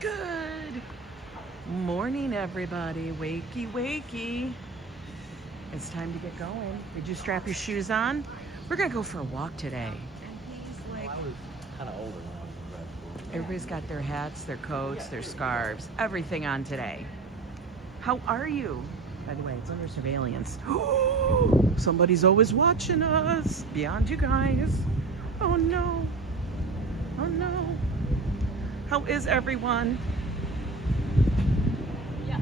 Good morning, everybody. Wakey, wakey. It's time to get going. Did you strap your shoes on? We're gonna go for a walk today. And he's like, I was kind of older when I was in grad school. Everybody's got their hats, their coats, their scarves, everything on today. How are you? By the way, it's under surveillance. Somebody's always watching us. Beyond you guys. Oh no. Oh no. How is everyone? Yeah.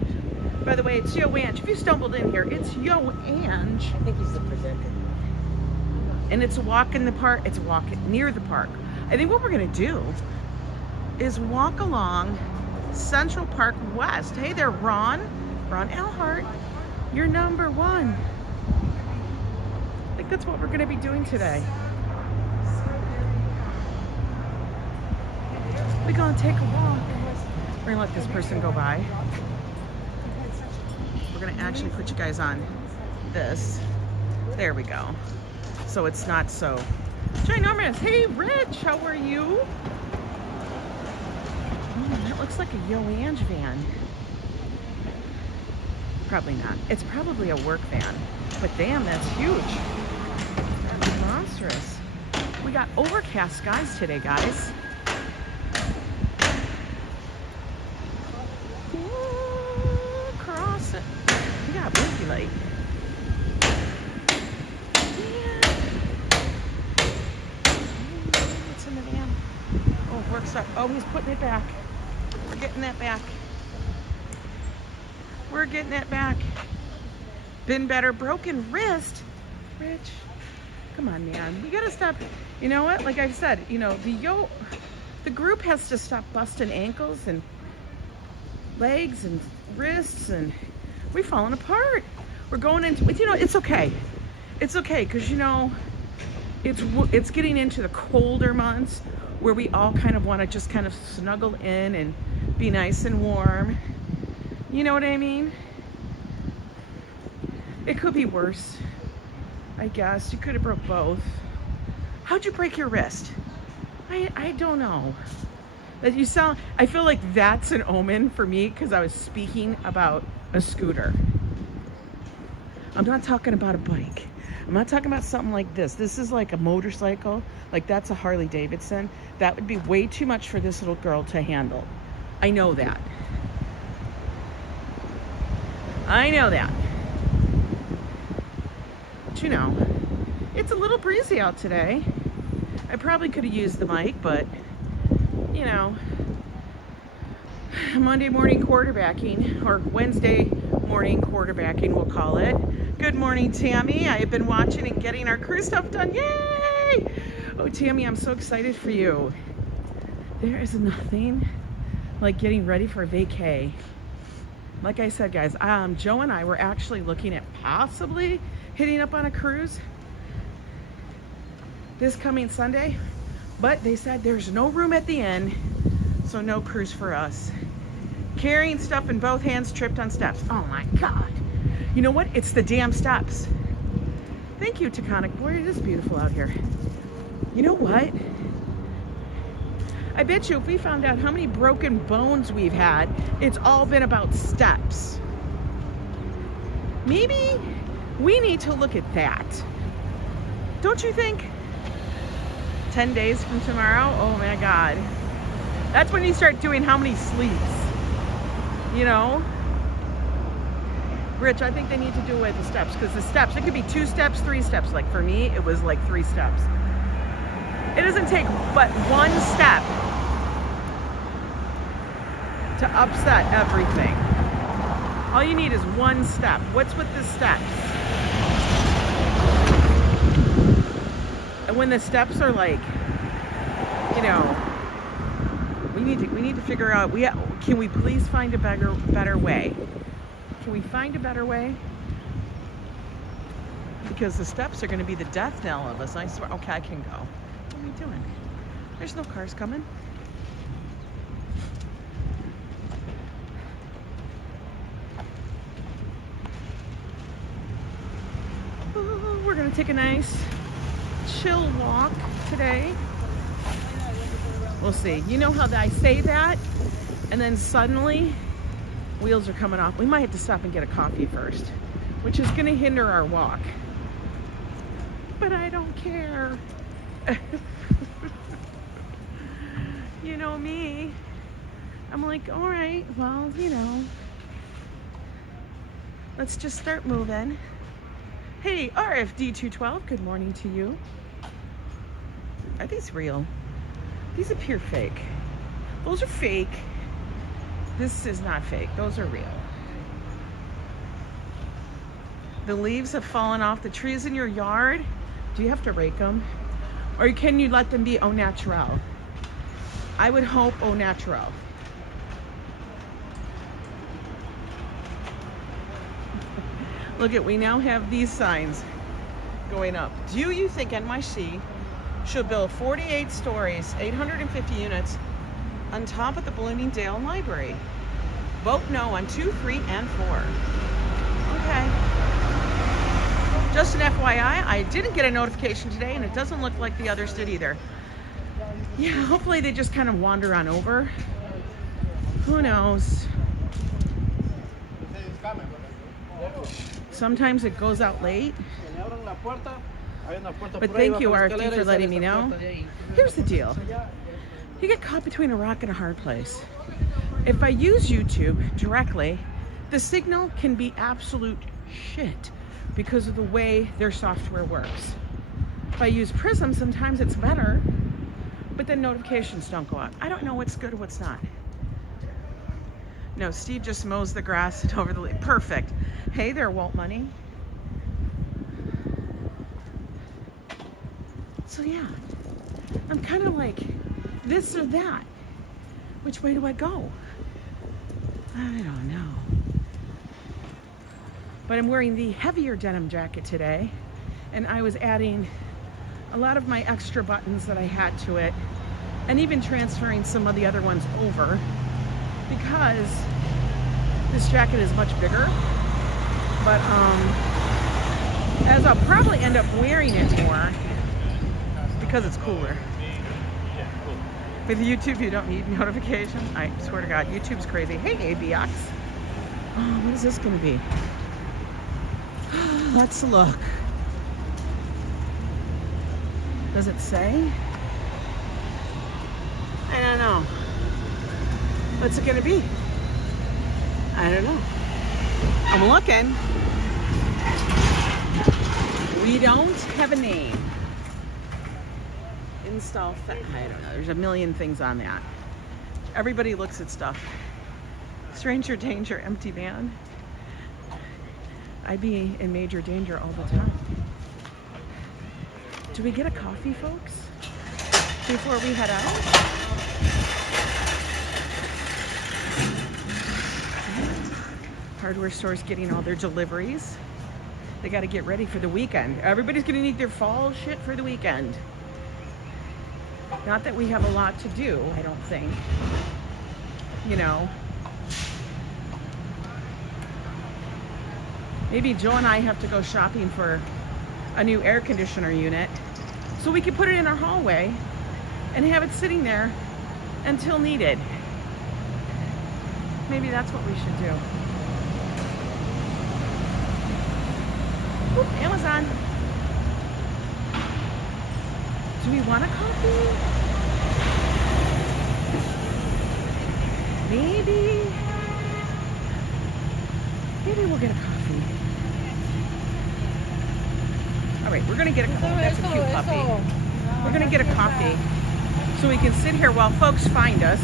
By the way, it's Yo Ang. If you stumbled in here, it's Yo Ang. I think he's the presenter. And it's a walk in the park. It's a walk near the park. I think what we're gonna do is walk along Central Park West. Hey there, Ron Elhart. You're number one. I think that's what we're gonna be doing today. We're gonna take a walk. We're gonna let this person go by. We're gonna actually put you guys on this. There we go. So it's not so ginormous. Hey Rich, how are you? Oh, that looks like a Yo Ang van. Probably not. It's probably a work van. But damn, that's huge. That's monstrous. We got overcast skies today, guys. Ooh, cross it. We got blinky light. Yeah. What's in the van? Oh, works up. Oh, he's putting it back. We're getting that back. We're getting that back. Been better. Broken wrist. Rich, come on, man. We gotta stop. You know what? Like I've said, you know, the group has to stop busting ankles and legs and wrists, and we've fallen apart. We're going into, you know, it's okay. It's okay, because, you know, it's getting into the colder months where we all kind of want to just kind of snuggle in and be nice and warm. You know what I mean? It could be worse, I guess. You could have broke both. How'd you break your wrist? I don't know. That you sound, I feel like that's an omen for me because I was speaking about a scooter. I'm not talking about a bike. I'm not talking about something like this. This is like a motorcycle. Like that's a Harley Davidson. That would be way too much for this little girl to handle. I know that. I know that. But you know, it's a little breezy out today. I probably could have used the mic, but you know, Monday morning quarterbacking, or Wednesday morning quarterbacking, we'll call it. Good morning, Tammy. I have been watching and getting our crew stuff done. Yay! Oh, Tammy, I'm so excited for you. There is nothing like getting ready for a vacay. Like I said, guys, Joe and I were actually looking at possibly hitting up on a cruise this coming Sunday, but they said there's no room at the inn, so no cruise for us. Carrying stuff in both hands, tripped on steps. Oh my God. You know what? It's the damn steps. Thank you, Taconic. Boy, it is beautiful out here. You know what? I bet you if we found out how many broken bones we've had, it's all been about steps. Maybe we need to look at that. Don't you think? 10 days from tomorrow? Oh my God. That's when you start doing how many sleeps. You know? Rich, I think they need to do away with the steps, because the steps, it could be 2 steps, 3 steps. Like for me, it was like 3 steps. It doesn't take but 1 step to upset everything. All you need is 1 step. What's with the steps? And when the steps are like, you know, we need to figure out, can we please find a better way? Can we find a better way? Because the steps are going to be the death knell of us. I swear. Okay, I can go. What are we doing? There's no cars coming. Oh, we're going to take a nice chill walk today. We'll see. You know how I say that? And then suddenly, wheels are coming off. We might have to stop and get a coffee first, which is gonna hinder our walk. But I don't care. You know me. I'm like, all right, well, you know, let's just start moving. Hey, RFD212, good morning to you. Are these real? These appear fake. Those are fake. This is not fake. Those are real. The leaves have fallen off the trees in your yard. Do you have to rake them? Or can you let them be au naturel? I would hope au naturel. Look at, we now have these signs going up. Do you think NYC should build 48 stories, 850 units on top of the Bloomingdale Library? Vote no on 2, 3, and 4. Okay. Just an FYI, I didn't get a notification today, and it doesn't look like the others did either. Yeah, hopefully they just kind of wander on over. Who knows? Sometimes it goes out late. But thank you, RFD, for letting me know. Here's the deal. You get caught between a rock and a hard place. If I use YouTube directly, the signal can be absolute shit because of the way their software works. If I use Prism, sometimes it's better, but then notifications don't go out. I don't know what's good or what's not. No, Steve just mows the grass and over the leaf. Perfect. Hey there, Walt Money. So yeah, I'm kind of like this or that. Which way do I go? I don't know. But I'm wearing the heavier denim jacket today, and I was adding a lot of my extra buttons that I had to it, and even transferring some of the other ones over, because this jacket is much bigger. But as I'll probably end up wearing it more because it's cooler. With YouTube, you don't need notifications. I swear to God, YouTube's crazy. Hey, ABX. Oh, what is this going to be? Let's look. Does it say? I don't know. What's it going to be? I don't know. I'm looking. We don't have a name. Install, I don't know. There's a million things on that. Everybody looks at stuff. Stranger danger, empty van. I'd be in major danger all the time. Do we get a coffee, folks, before we head out? Hardware stores getting all their deliveries. They got to get ready for the weekend. Everybody's going to need their fall shit for the weekend. Not that we have a lot to do, I don't think. You know. Maybe Joe and I have to go shopping for a new air conditioner unit so we can put it in our hallway and have it sitting there until needed. Maybe that's what we should do. Oop, Amazon. Do we want a coffee? Maybe we'll get a coffee. All right, we're gonna get a coffee. That's a cute puppy. We're gonna get a coffee so we can sit here while folks find us.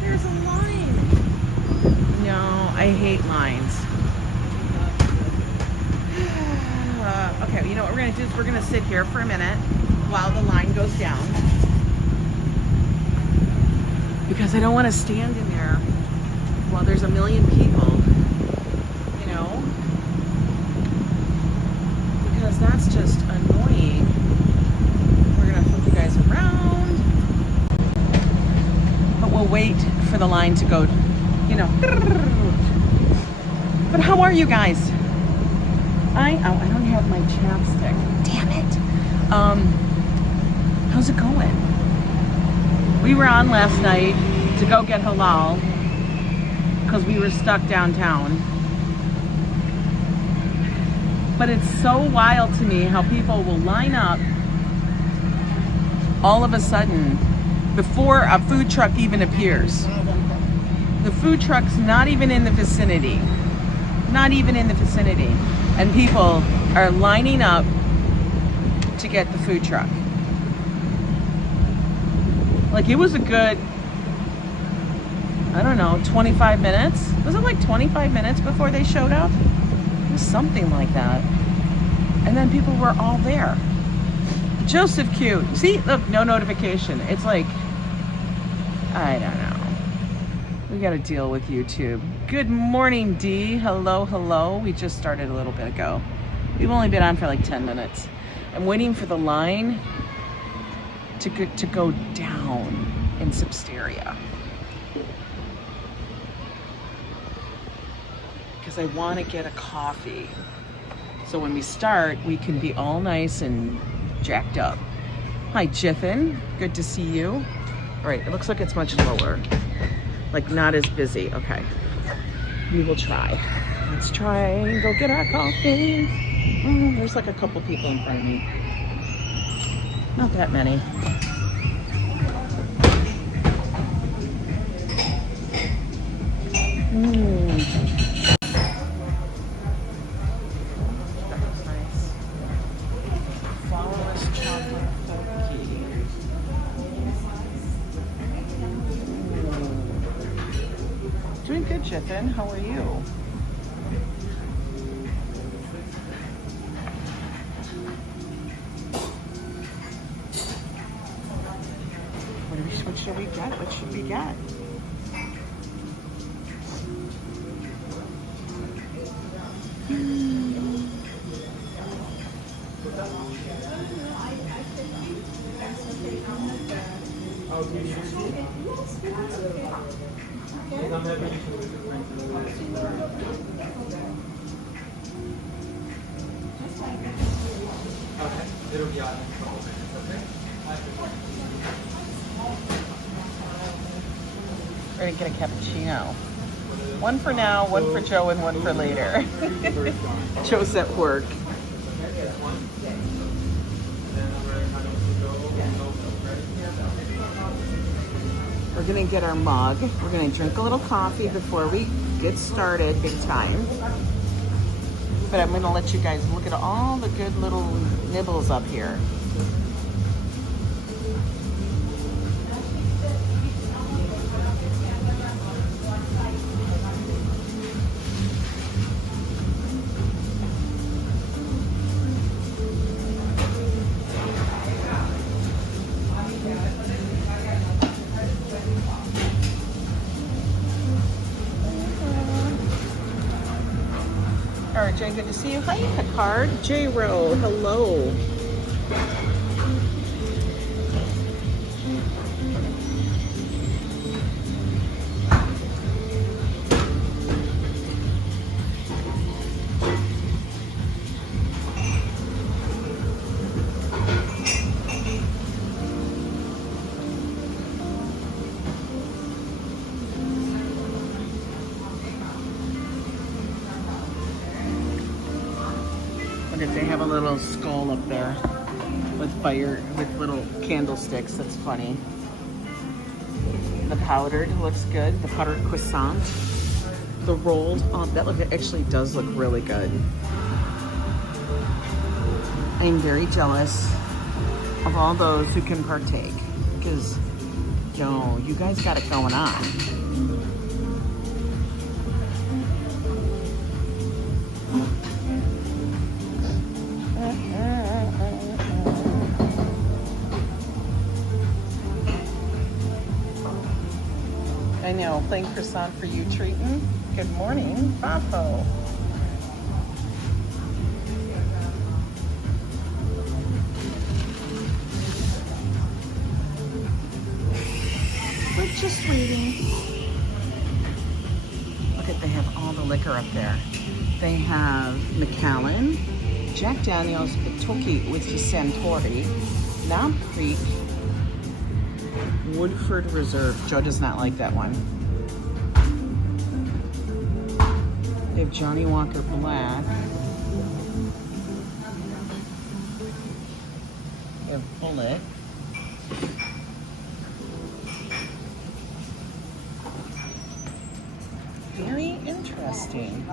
There's a line. No, I hate lines. Okay, you know what we're gonna do is we're gonna sit here for a minute while the line goes down, because I don't want to stand in there while there's a million people, you know, because that's just annoying. We're gonna flip you guys around, but we'll wait for the line to go, you know. But how are you guys? I don't have my chapstick. Damn it. How's it going? We were on last night to go get halal because we were stuck downtown. But it's so wild to me how people will line up all of a sudden before a food truck even appears. The food truck's not even in the vicinity. Not even in the vicinity. And people are lining up to get the food truck. Like, it was a good, I don't know, 25 minutes? Was it like 25 minutes before they showed up? It was something like that. And then people were all there. Joseph Q. See, look, no notification. It's like, I don't know. We got to deal with YouTube. Good morning, D. Hello, hello. We just started a little bit ago. We've only been on for like 10 minutes. I'm waiting for the line to go down in Substeria. Because I want to get a coffee. So when we start, we can be all nice and jacked up. Hi, Jiffin. Good to see you. All right, it looks like it's much lower. Like, not as busy. Okay. We will try. Let's try and go get our coffee. There's like a couple people in front of me. Not that many. Doing good, Jiffin. How are you? What should we get? What should we get? It'll be out in a couple minutes, okay? We're gonna get a cappuccino. One for now, one for Joe, and one for later. Joe's at work. We're gonna get our mug. We're gonna drink a little coffee before we get started big time. But I'm gonna let you guys look at all the good little nibbles up here. All right, Jane, good to see you. Hi, Picard. J-Ro, hello. They have a little skull up there with fire, with little candlesticks. That's funny. The powdered looks good. The powdered croissant. The rolled, oh, that actually does look really good. I'm very jealous of all those who can partake because, yo, you guys got it going on. I know, plain croissant for you, treating. Good morning, Bafo. We're just waiting. Look at, they have all the liquor up there. They have Macallan, Jack Daniels, Pitoki with the Santori, Knob Creek Woodford Reserve. Joe does not like that one. They have Johnny Walker Black. They have Bullet. Very interesting.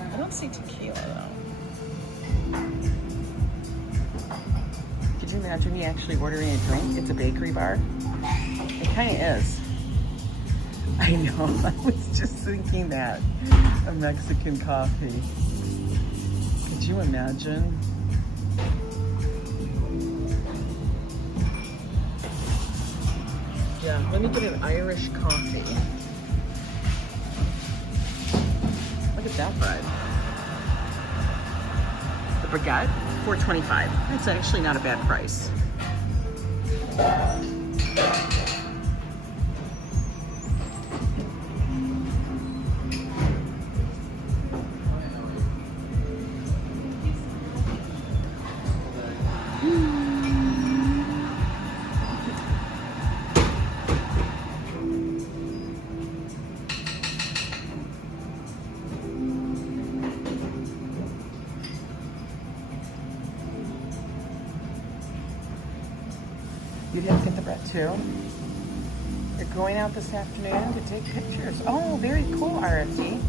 I don't see tequila though. Could you imagine me actually ordering a drink? It's a bakery bar. It kind of is. I know. I was just thinking that. A Mexican coffee. Could you imagine? Yeah, let me get an Irish coffee. Look at that bread. The baguette, $4.25. That's actually not a bad price. You didn't get the bread too? You're going out this afternoon to take pictures. Oh, very cool, RFD.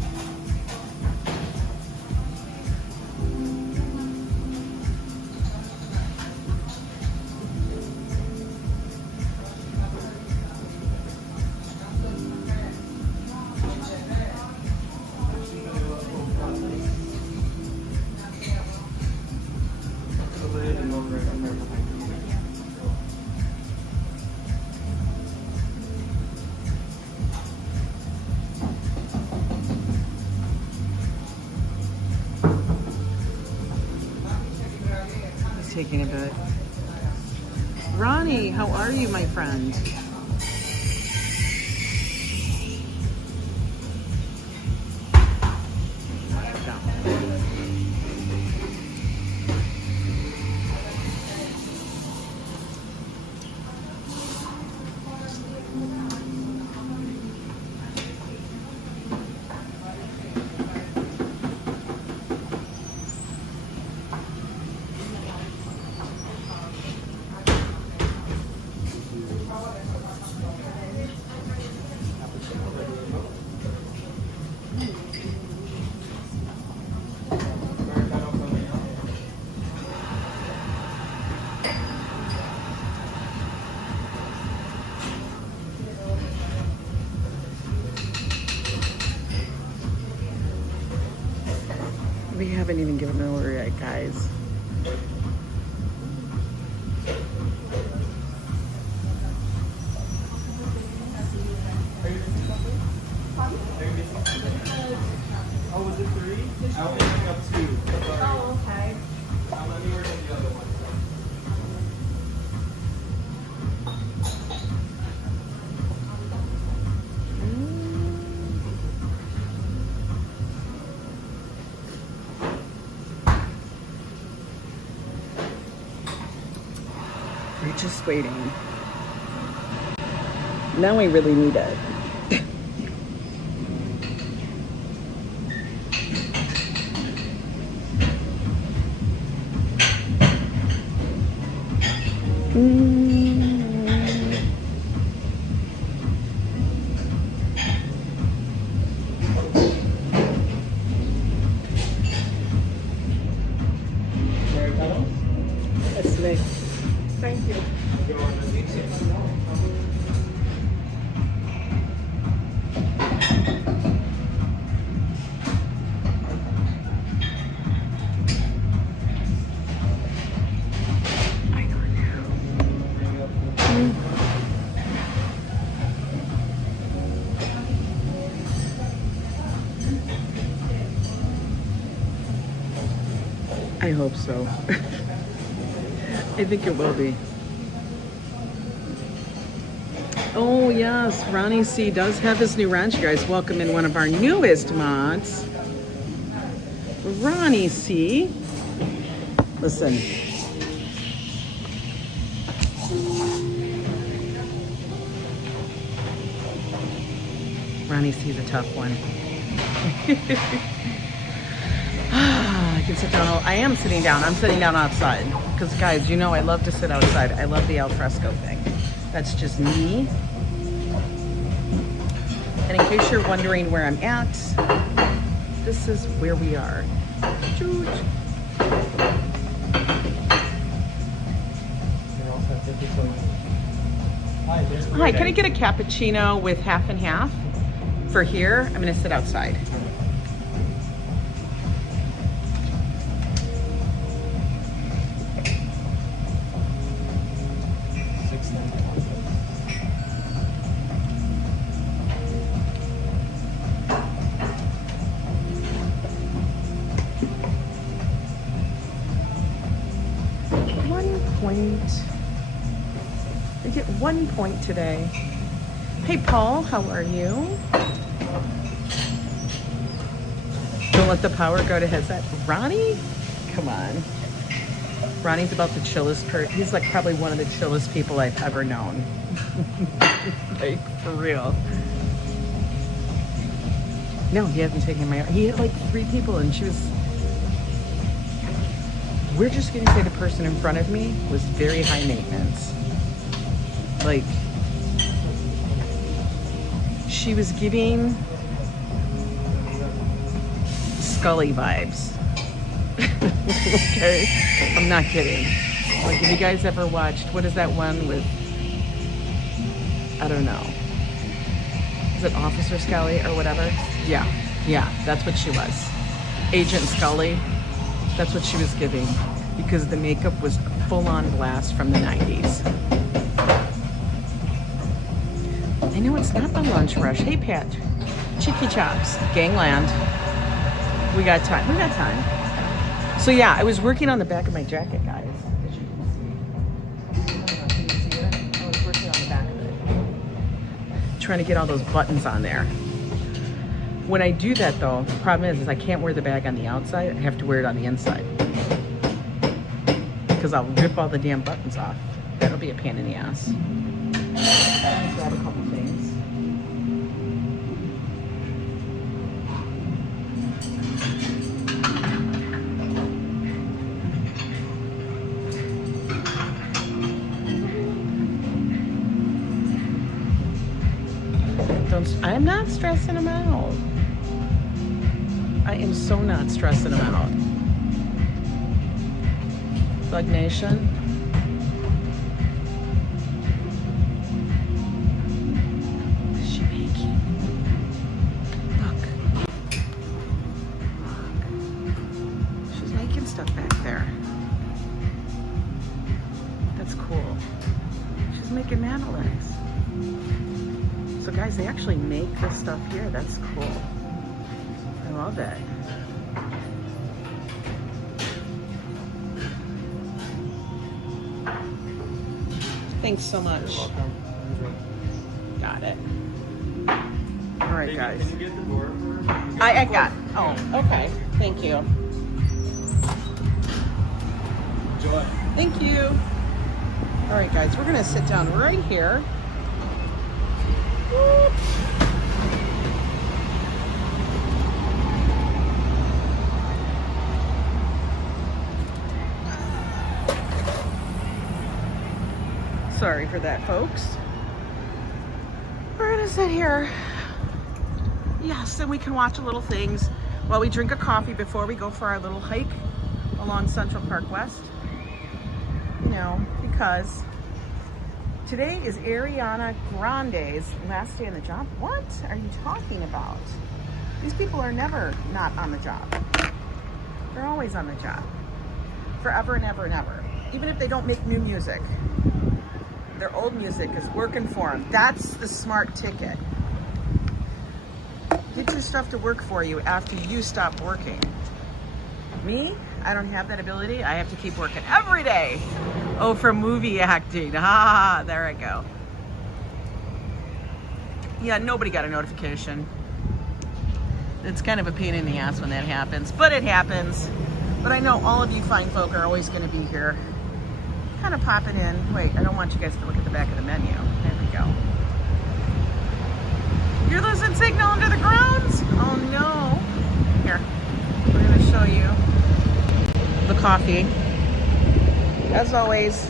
Taking a bit. Ronnie, how are you, my friend? We haven't even given an order yet, guys. Oh, was it 3? I only picked up 2. Oh, okay. Let me work on the other one. We're just waiting. Now we really need it. That's nice. Thank you. I hope so. I think it will be. Oh yes, Ronnie C does have his new ranch. You guys, welcome in one of our newest mods, Ronnie C. Listen. Ronnie C's a tough one. I can sit down. I am sitting down. I'm sitting down outside. Because guys, you know I love to sit outside. I love the al fresco thing. That's just me. And in case you're wondering where I'm at, this is where we are. Choo-choo. Hi, can I get a cappuccino with half and half? For here, I'm gonna sit outside. I get 1 point today. Hey Paul, how are you? Don't let the power go to his head. Ronnie? Come on. Ronnie's about the chillest he's like probably one of the chillest people I've ever known. Like, for real. No, he hasn't taken my, he had like 3 people and she was, we're just gonna say the person in front of me was very high maintenance. Like, she was giving Scully vibes. Okay? I'm not kidding. Like, have you guys ever watched, what is that one with, I don't know. Is it Officer Scully or whatever? Yeah, that's what she was. Agent Scully. That's what she was giving, because the makeup was full-on blast from the 90s. I know it's not the lunch rush. Hey, Pat. Chicky Chops. Gangland. We got time. So yeah, I was working on the back of my jacket, guys. As you can see. Can you see it? I was working on the back of it. Trying to get all those buttons on there. When I do that though, the problem is I can't wear the bag on the outside. I have to wear it on the inside. Because I'll rip all the damn buttons off. That'll be a pain in the ass. Grab a couple things. I'm not stressing them out. I am so not stressing them out. Thug Nation. What is she making? Look. She's making stuff back there. That's cool. She's making mandolins. So guys, they actually make this stuff here. That's cool. I love it. Thanks so much. Got it. All right, guys. Can you get the door? I got. Oh, okay. Thank you. Enjoy. Thank you. All right, guys. We're gonna sit down right here. Sorry for that, folks. We're gonna sit here. Yes, and we can watch a little things while we drink a coffee before we go for our little hike along Central Park West. You know, because today is Ariana Grande's last day on the job. What are you talking about? These people are never not on the job. They're always on the job. Forever and ever and ever. Even if they don't make new music. Their old music is working for them. That's the smart ticket. Get your stuff to work for you after you stop working. Me, I don't have that ability. I have to keep working every day. Oh, for movie acting. Ah, there I go. Yeah, nobody got a notification. It's kind of a pain in the ass when that happens, but it happens. But I know all of you fine folk are always going to be here. Kind of popping in. Wait, I don't want you guys to look at the back of the menu. There we go. You're losing signal under the grounds? Oh no. Here, we're going to show you the coffee. As always,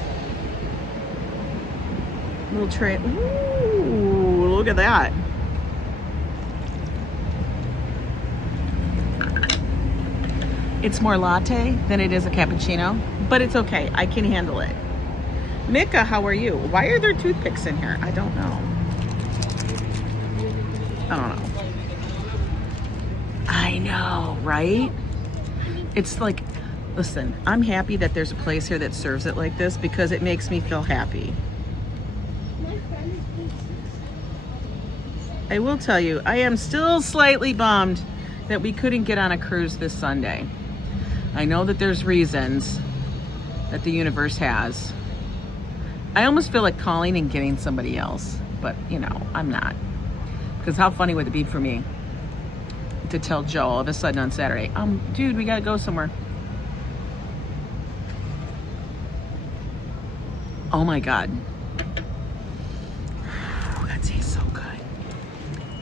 little tray. Ooh, look at that. It's more latte than it is a cappuccino, but it's okay. I can handle it. Micka, how are you? Why are there toothpicks in here? I don't know. I don't know. I know, right? It's like, listen, I'm happy that there's a place here that serves it like this because it makes me feel happy. I will tell you, I am still slightly bummed that we couldn't get on a cruise this Sunday. I know that there's reasons that the universe has. I almost feel like calling and getting somebody else, but you know, I'm not. Because how funny would it be for me to tell Joe all of a sudden on Saturday, dude, we gotta go somewhere. Oh my God. That tastes so good.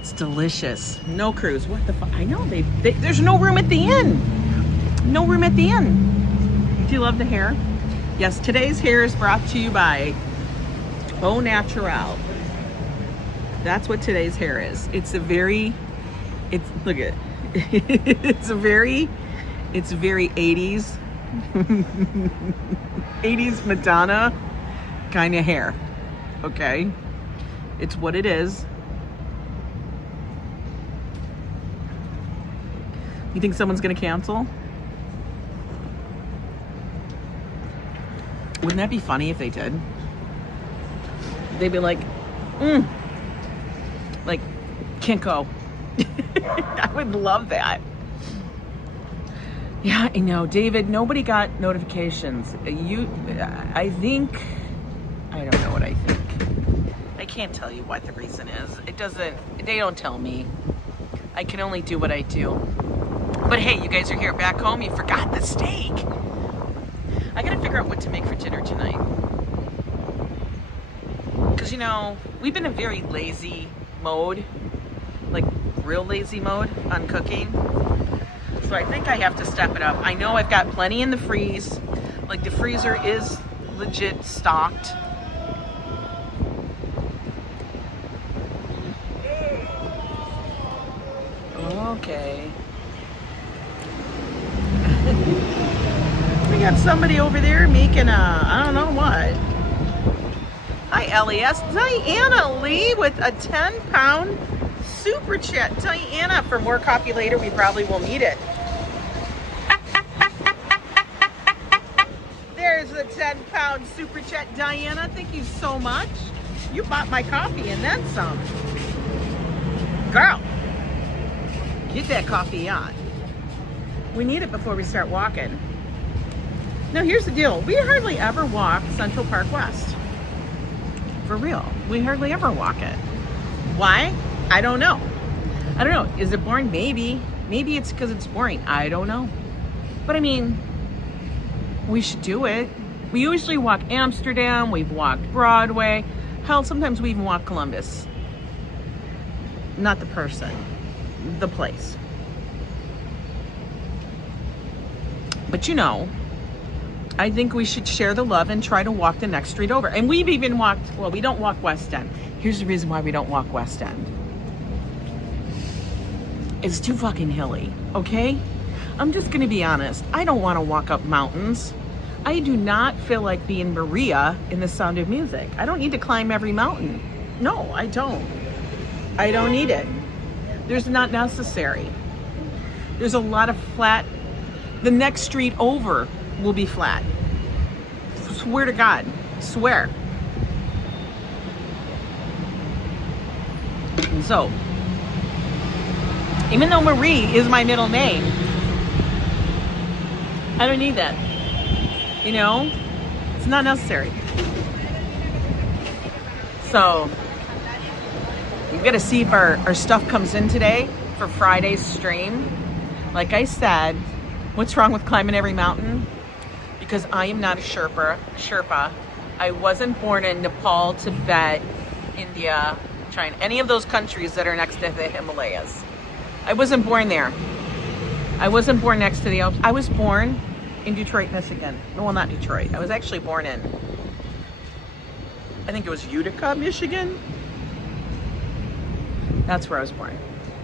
It's delicious. No cruise. What the fuck? I know there's no room at the inn. No room at the inn. Do you love the hair? Yes, today's hair is brought to you by Au Natural. That's what today's hair is. Look at it. It's very 80s 80s Madonna kind of hair. Okay? It's what it is. You think someone's gonna cancel? Wouldn't that be funny if they did? They'd be like, like, can't go. I would love that. Yeah, I know, David, nobody got notifications. I don't know what I think. I can't tell you what the reason is. They don't tell me. I can only do what I do. But hey, you guys are here back home. You forgot the steak. I gotta figure out what to make for dinner tonight. Because, you know, we've been in very lazy mode, like real lazy mode on cooking. So I think I have to step it up. I know I've got plenty in the freeze. Like the freezer is legit stocked. Okay. We got somebody over there making I don't know what. Hi, LES. Diana Lee with a 10-pound super chat. Diana, for more coffee later, we probably will need it. There's a 10-pound super chat. Diana, thank you so much. You bought my coffee and then some. Girl, get that coffee on. We need it before we start walking. Now, here's the deal. We hardly ever walk Central Park West. For real. We hardly ever walk it. Why? I don't know. I don't know. Is it boring? Maybe. Maybe it's because it's boring. I don't know. But I mean, we should do it. We usually walk Amsterdam. We've walked Broadway. Hell, sometimes we even walk Columbus. Not the person. The place. But you know, I think we should share the love and try to walk the next street over. And we've even walked, well, we don't walk West End. Here's the reason why we don't walk West End. It's too fucking hilly, okay? I'm just gonna be honest. I don't wanna walk up mountains. I do not feel like being Maria in The Sound of Music. I don't need to climb every mountain. No, I don't. I don't need it. There's not necessary. There's a lot of flat. The next street over will be flat. Swear to God. Swear. And so, even though Marie is my middle name, I don't need that. You know? It's not necessary. So, We've got to see if our stuff comes in today for Friday's stream. Like I said, what's wrong with climbing every mountain? Because I am not a Sherpa. I wasn't born in Nepal, Tibet, India, China, any of those countries that are next to the Himalayas. I wasn't born there. I wasn't born next to the Alps. I was born in Detroit, Michigan. No, well, not Detroit. I was actually born in, I think it was Utica, Michigan. That's where I was born.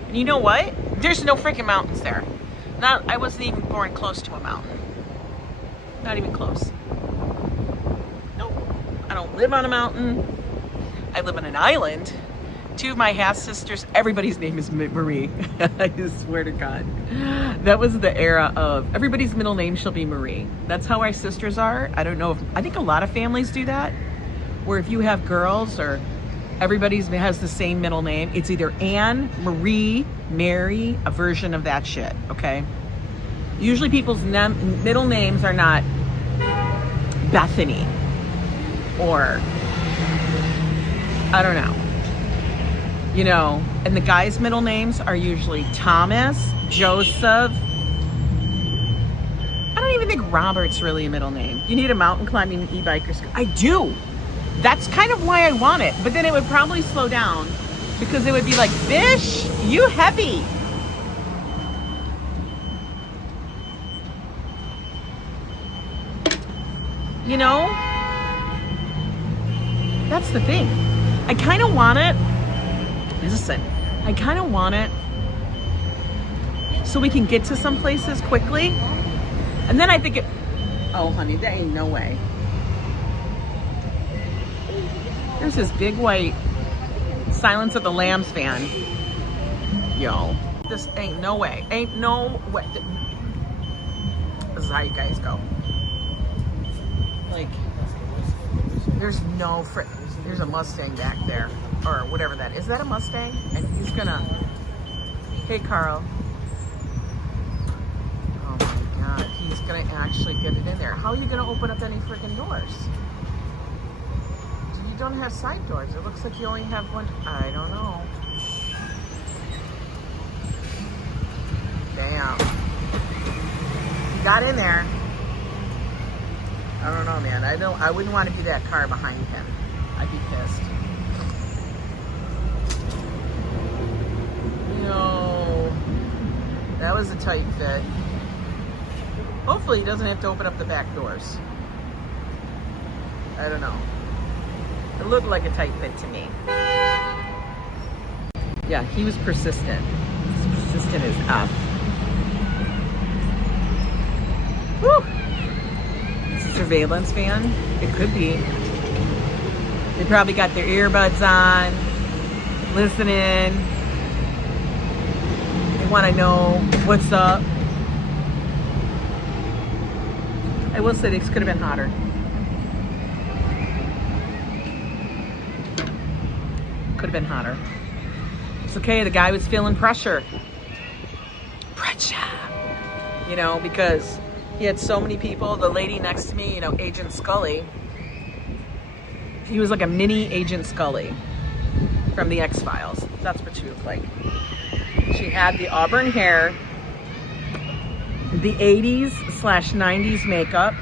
And you know what? There's no freaking mountains there. I wasn't even born close to a mountain. Not even close. Nope. I don't live on a mountain. I live on an island. 2 of my half-sisters, everybody's name is Marie. I swear to God. That was the era of everybody's middle name shall be Marie. That's how our sisters are. I don't know if, I think a lot of families do that, where if you have girls or everybody's has the same middle name, it's either Anne, Marie, Mary, a version of that shit, okay? Usually people's middle names are not Bethany or, I don't know. You know, and the guys' middle names are usually Thomas, Joseph. I don't even think Robert's really a middle name. You need a mountain climbing e-biker. I do. That's kind of why I want it. But then it would probably slow down because it would be like, Fish, you heavy. You know? That's the thing. I kind of want it. Listen, I kind of want it so we can get to some places quickly. And then I think it, oh honey, there ain't no way. There's this big white Silence of the Lambs fan. Yo, this ain't no way. Ain't no way. This is how you guys go. Like, there's no there's a Mustang back there, or whatever that is. Is that a Mustang? And he's gonna, hey Carl. Oh my God, he's gonna actually get it in there. How are you gonna open up any freaking doors? You don't have side doors. It looks like you only have one. I don't know. Damn. He got in there. I don't know, man. I wouldn't want to be that car behind him. I'd be pissed. No. That was a tight fit. Hopefully he doesn't have to open up the back doors. I don't know. It looked like a tight fit to me. Yeah, he was persistent. He's persistent as F. Woo! Surveillance van? It could be. They probably got their earbuds on, listening. They want to know what's up. I will say this could have been hotter. Could have been hotter. It's okay, the guy was feeling pressure. Pressure. You know, because he had so many people. The lady next to me, you know, Agent Scully. He was like a mini Agent Scully from the X-Files. That's what she looked like. She had the auburn hair, the 80s/90s makeup.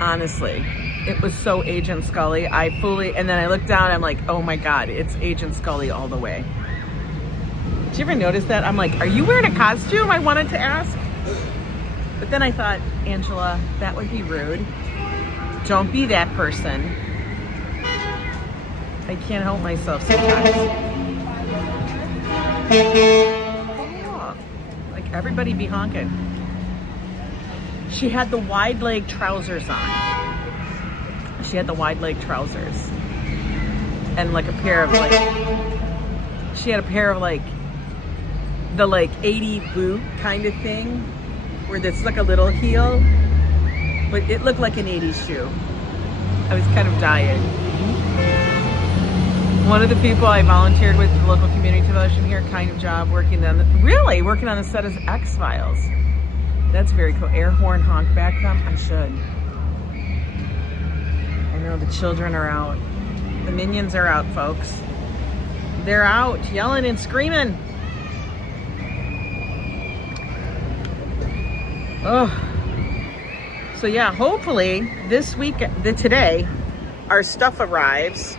Honestly, it was so Agent Scully. And then I looked down, I'm like, oh my God, it's Agent Scully all the way. Did you ever notice that? I'm like, are you wearing a costume? I wanted to ask. But then I thought, Angela, that would be rude. Don't be that person. I can't help myself sometimes. Oh, like everybody be honking. She had the wide leg trousers on. She had the wide leg trousers. And like a pair of like, she had a pair of like, the like 80 boot kind of thing, where there's like a little heel, but it looked like an 80s shoe. I was kind of dying. One of the people I volunteered with the local community television here, kind of job, working on the set of X-Files. That's very cool. Air horn honk back them. I should. know the children are out. The minions are out, folks. They're out yelling and screaming. Oh. So yeah, hopefully this week, today, our stuff arrives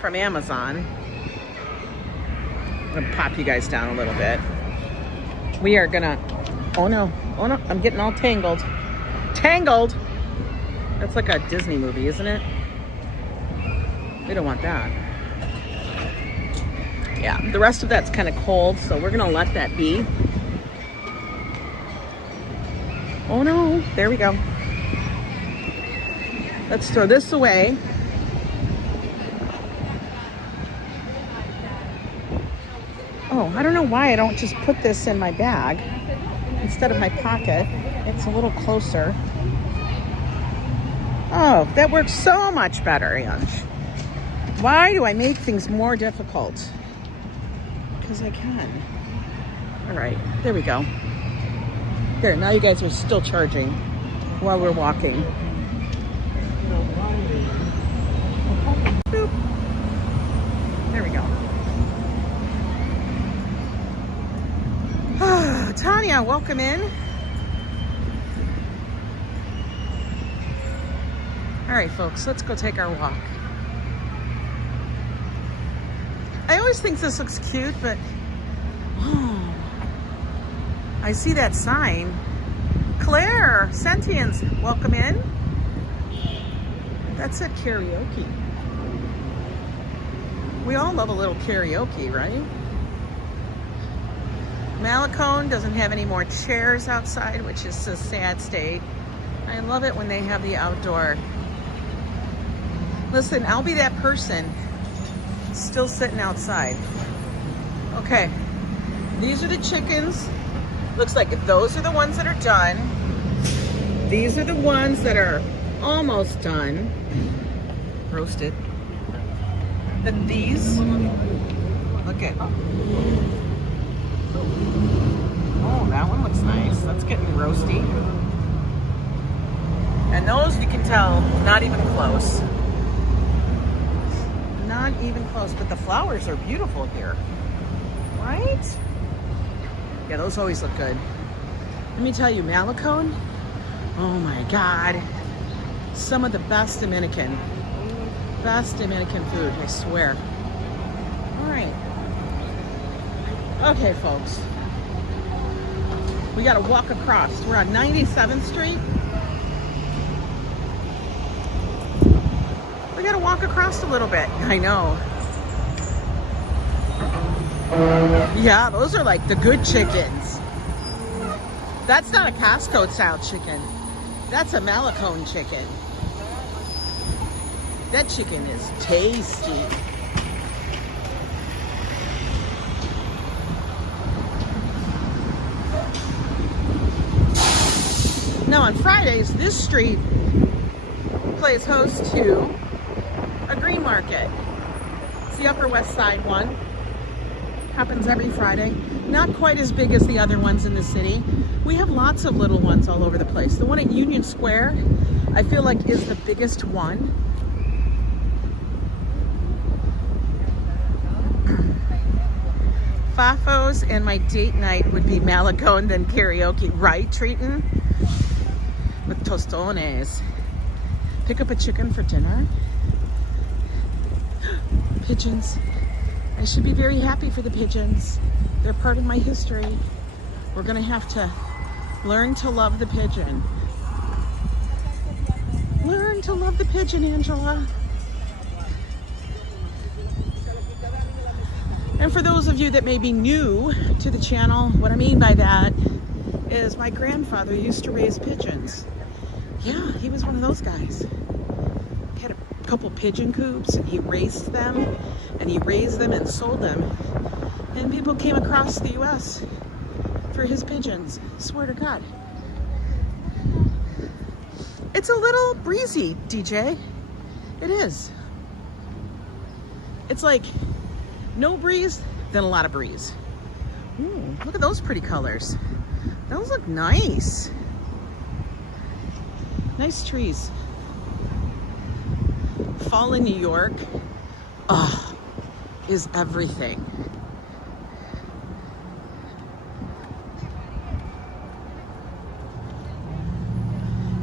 from Amazon. I'm gonna pop you guys down a little bit. We are gonna, oh no, I'm getting all tangled. Tangled! That's like a Disney movie, isn't it? We don't want that. Yeah, the rest of that's kind of cold, so we're gonna let that be. Oh no, there we go. Let's throw this away. Oh, I don't know why I don't just put this in my bag instead of my pocket. It's a little closer. Oh, that works so much better, Ange. Why do I make things more difficult? Because I can. All right, there we go. There, now you guys are still charging while we're walking. Boop. There we go. Tanya, welcome in. All right, folks, let's go take our walk. I always think this looks cute, but oh, I see that sign. Claire, Sentience, welcome in. That said karaoke. We all love a little karaoke, right? Malecone doesn't have any more chairs outside, which is a sad state. I love it when they have the outdoor. Listen, I'll be that person still sitting outside. Okay, these are the chickens. Looks like those are the ones that are done. These are the ones that are almost done. Roasted. Then these, look at, oh, that one looks nice. That's getting roasty. And those, you can tell, not even close. Not even close, but the flowers are beautiful here. Right? Yeah, those always look good. Let me tell you, Malecone, oh my God. Some of the best Dominican food, I swear. All right. Okay, folks. We gotta walk across. We're on 97th Street. We gotta walk across a little bit. I know. Yeah, those are like the good chickens. That's not a Costco style chicken. That's a Malecone chicken. That chicken is tasty. Now on Fridays, this street plays host to a green market. It's the Upper West Side one. Happens every Friday. Not quite as big as the other ones in the city. We have lots of little ones all over the place. The one at Union Square, I feel like is the biggest one. Fafos and my date night would be Malecone, then karaoke. Right, Treaton? With tostones. Pick up a chicken for dinner. Pigeons. I should be very happy for the pigeons. They're part of my history. We're gonna have to learn to love the pigeon. Learn to love the pigeon, Angela. And for those of you that may be new to the channel, what I mean by that is my grandfather used to raise pigeons. Yeah, he was one of those guys. He had a couple pigeon coops and he raised them and he raised them and sold them. And people came across the US for his pigeons. Swear to God. It's a little breezy, DJ. It is. It's like no breeze, then a lot of breeze. Ooh, look at those pretty colors. Those look nice. Nice trees. fall in New York, is everything.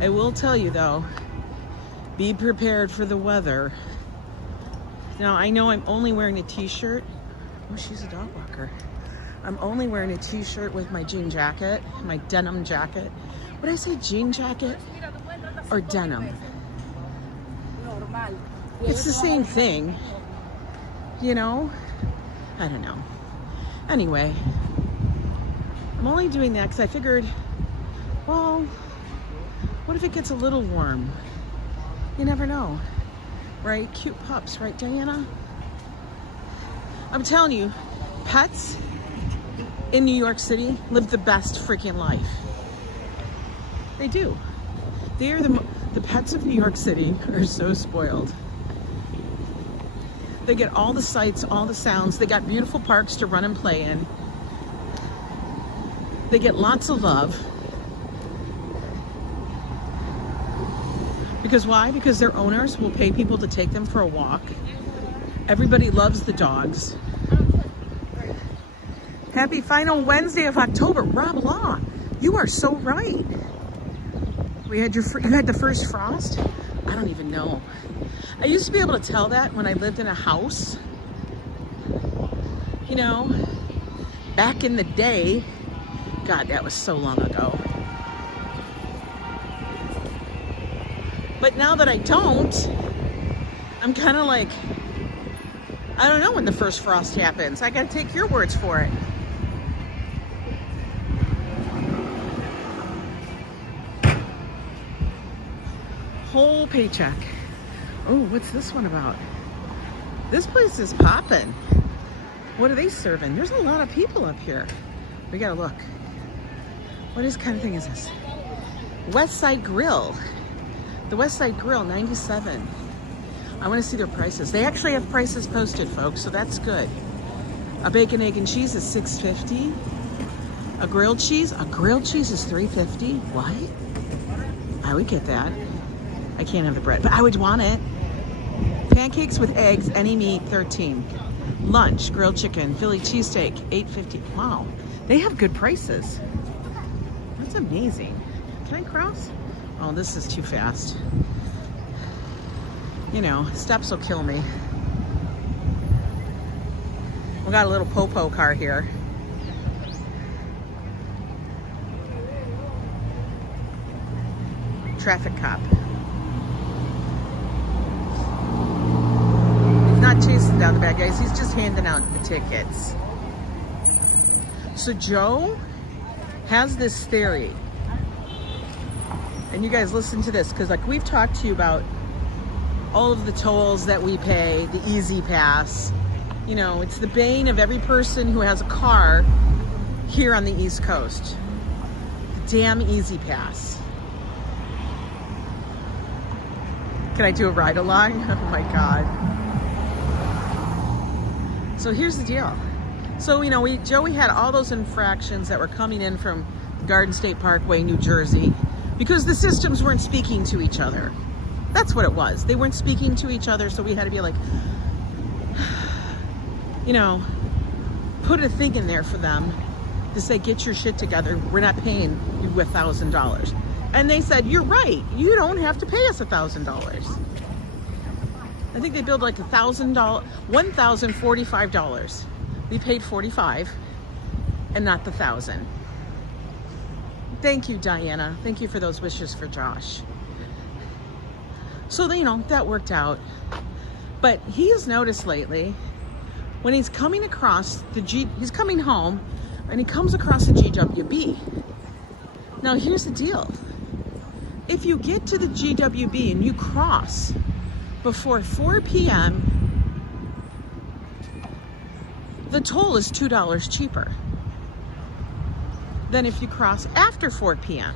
I will tell you though, be prepared for the weather. Now I know I'm only wearing a t-shirt. Oh, she's a dog walker. I'm only wearing a t-shirt with my jean jacket, my denim jacket. Would I say jean jacket or denim? It's the same thing, you know? I don't know. Anyway, I'm only doing that because I figured, well, what if it gets a little warm? You never know, right? Cute pups, right, Diana? I'm telling you, pets in New York City live the best freaking life. They do. They are the pets of New York City are so spoiled. They get all the sights, all the sounds. They got beautiful parks to run and play in. They get lots of love. Because why? Because their owners will pay people to take them for a walk. Everybody loves the dogs. Happy final Wednesday of October. Rob Law, you are so right. You had the first frost? I don't even know. I used to be able to tell that when I lived in a house. You know, back in the day. God, that was so long ago. But now that I don't, I'm kind of like, I don't know when the first frost happens. I gotta take your words for it. Whole paycheck. Oh, what's this one about? This place is popping. What are they serving? There's a lot of people up here. We gotta look. What kind of thing is this? West Side Grill. The West Side Grill, 97. I want to see their prices. They actually have prices posted, folks, so that's good. A bacon, egg, and cheese is $6.50. A grilled cheese is $3.50. What? I would get that. I can't have the bread, but I would want it. Pancakes with eggs, any meat, $13. Lunch, grilled chicken, Philly cheesesteak, $8.50. Wow, they have good prices. That's amazing. Can I cross? Oh, this is too fast. You know, steps will kill me. We got a little popo car here. Traffic cop. He's not chasing down the bad guys, he's just handing out the tickets. So Joe has this theory. And you guys listen to this, because like we've talked to you about all of the tolls that we pay, the Easy Pass. You know, it's the bane of every person who has a car here on the East Coast. The damn Easy Pass. Can I do a ride along? Oh my God. So here's the deal. So, you know, Joey had all those infractions that were coming in from Garden State Parkway, New Jersey, because the systems weren't speaking to each other. That's what it was. They weren't speaking to each other, so we had to be like, you know, put a thing in there for them to say, get your shit together. We're not paying you $1,000. And they said, you're right. You don't have to pay us $1,000. I think they billed like $1,045. We paid $45 and not the $1,000. Thank you, Diana. Thank you for those wishes for Josh. So, you know, that worked out. But he has noticed lately, when he's coming across he's coming home and he comes across the GWB. Now, here's the deal. If you get to the GWB and you cross before 4 p.m., the toll is $2 cheaper than if you cross after 4 p.m.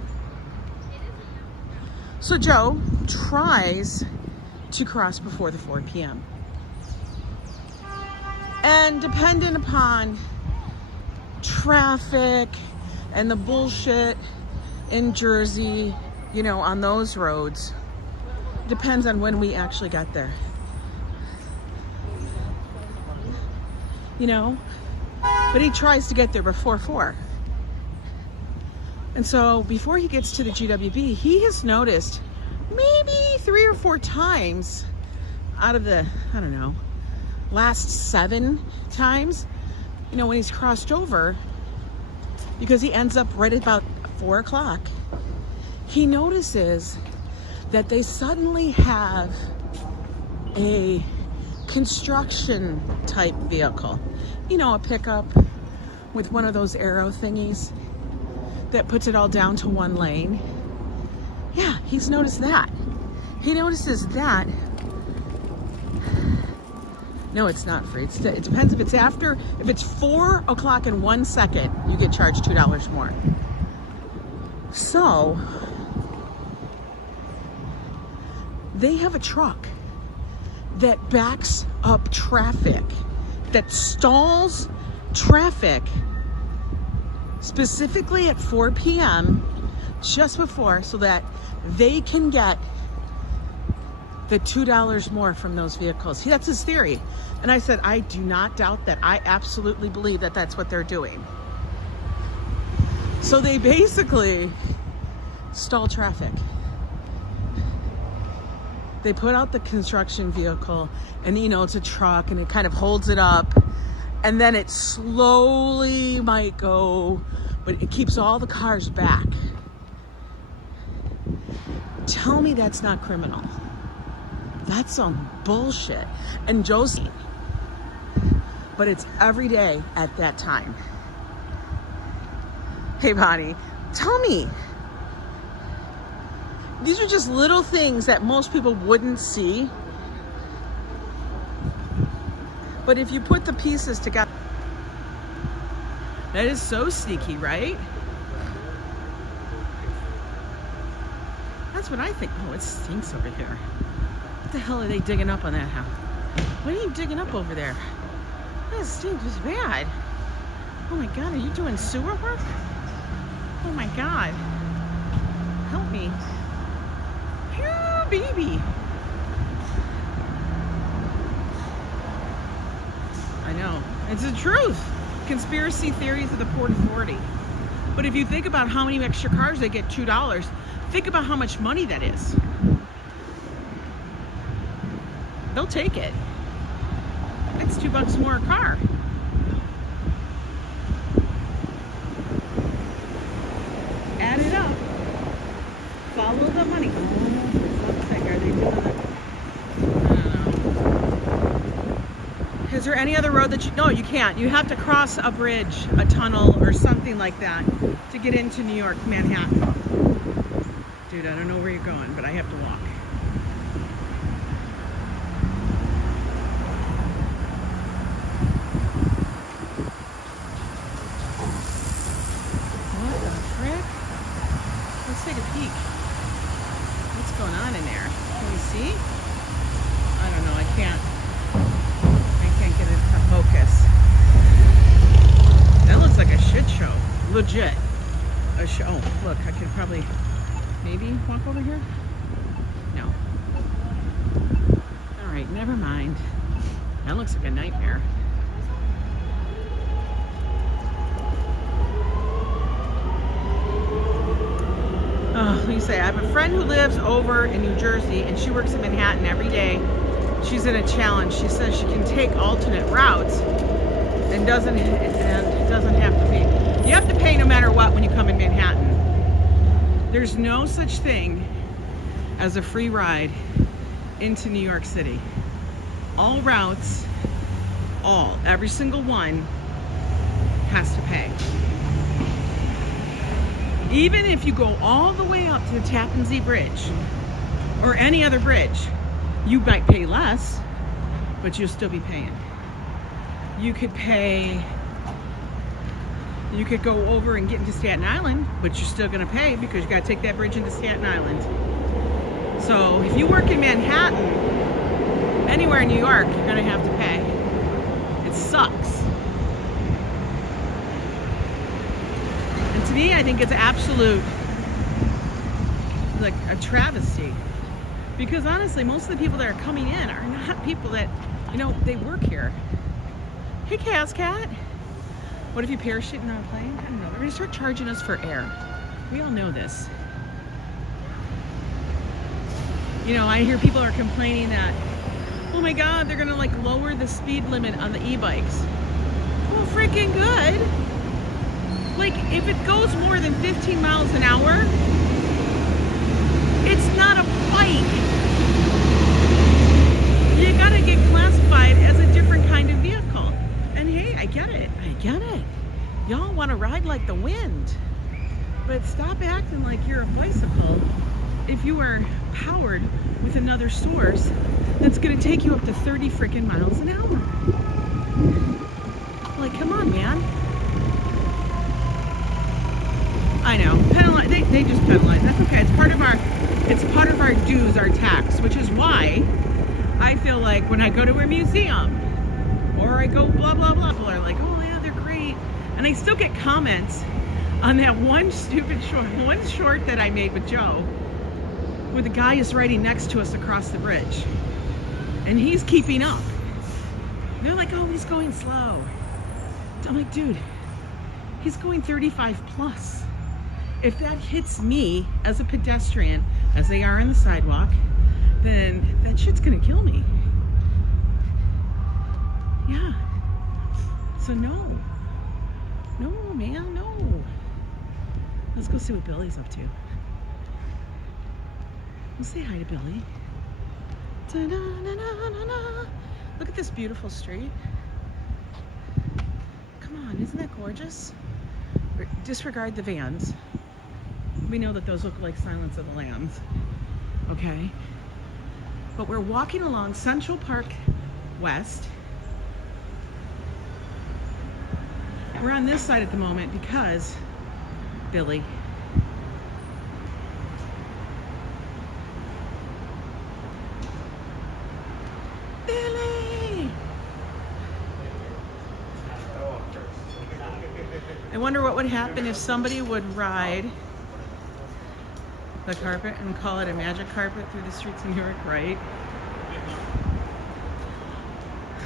So Joe tries to cross before the 4 p.m. And depending upon traffic and the bullshit in Jersey, you know, on those roads, depends on when we actually got there. You know? But he tries to get there before 4. And so before he gets to the GWB, he has noticed maybe 3 or 4 times out of the, I don't know, last 7 times, you know, when he's crossed over, because he ends up right at about 4 o'clock, he notices that they suddenly have a construction type vehicle. You know, a pickup with one of those arrow thingies that puts it all down to 1 lane. Yeah, he's noticed that. He notices that. No, it's not free. It depends if it's 4 o'clock and 1 second, you get charged $2 more. So, they have a truck that backs up traffic, that stalls traffic, specifically at 4 p.m. just before, so that they can get the $2 more from those vehicles. That's his theory. And I said, I do not doubt that. I absolutely believe that that's what they're doing. So they basically stall traffic. They put out the construction vehicle, and you know, it's a truck, and it kind of holds it up, and then it slowly might go, but it keeps all the cars back. Tell me that's not criminal. That's some bullshit. And Josie, but it's every day at that time. Hey Bonnie, tell me. These are just little things that most people wouldn't see. But if you put the pieces together, that is so sneaky, right? That's what I think. Oh, it stinks over here. What the hell are they digging up on that house? What are you digging up over there? That stinks. It's bad. Oh my God, are you doing sewer work? Oh my God. Help me. Phew, baby. I know. It's the truth. Conspiracy theories of the Port Authority. But if you think about how many extra cars they get $2, think about how much money that is. They'll take it. That's $2 more a car. Add it up. Follow the money. Are they doing that? I don't know. Is there any other road that you... No, you can't. You have to cross a bridge, a tunnel, or something like that to get into New York, Manhattan. Dude, I don't know where you're going, but I have to walk. What the frick? Let's take a peek. What's going on in there? Can we see? I don't know. I can't get it to focus. That looks like a shit show. Legit. A show. Oh, look, I could probably maybe walk over here? No. Alright, never mind. That looks like a nightmare. Oh, let me say, I have a friend who lives over in New Jersey, and she works in Manhattan every day. She's in a challenge. She says she can take alternate routes and doesn't have to pay. You have to pay no matter what when you come in Manhattan. There's no such thing as a free ride into New York City. All routes, every single one has to pay. Even if you go all the way up to the Tappan Zee Bridge or any other bridge, you might pay less, but you'll still be paying. You could go over and get into Staten Island, but you're still gonna pay because you gotta take that bridge into Staten Island. So if you work in Manhattan, anywhere in New York, you're gonna have to pay. It sucks. And to me, I think it's absolute, like a travesty. Because honestly, most of the people that are coming in are not people that, you know, they work here. Hey, Cass Cat. What if you parachuting on a plane? I don't know. They're going to start charging us for air. We all know this. You know, I hear people are complaining that, oh my God, they're going to like lower the speed limit on the e-bikes. Well, freaking good. Like, if it goes more than 15 miles an hour, it's not a bike. You gotta get classified as a different kind of vehicle. And hey, I get it. I get it. Y'all want to ride like the wind. But stop acting like you're a bicycle if you are powered with another source that's gonna take you up to 30 freaking miles an hour. Like, come on, man. I know. Penalize. They just penalize. That's okay. It's part of our dues, our tax, which is why I feel like when I go to a museum or I go blah blah blah, people are like, oh yeah, they're great, and I still get comments on that one stupid short that I made with Joe, where the guy is riding next to us across the bridge, and he's keeping up. They're like, oh, he's going slow. I'm like, dude, he's going 35 plus. If that hits me as a pedestrian, as they are on the sidewalk, then that shit's gonna kill me. Yeah. So no, man, no. Let's go see what Billy's up to. We'll say hi to Billy. Da-da-da-da-da-da. Look at this beautiful street. Come on, isn't that gorgeous? Disregard the vans. We know that those look like Silence of the Lambs. Okay? But we're walking along Central Park West. We're on this side at the moment because Billy. Billy! I wonder what would happen if somebody would ride the carpet and call it a magic carpet through the streets of New York, right?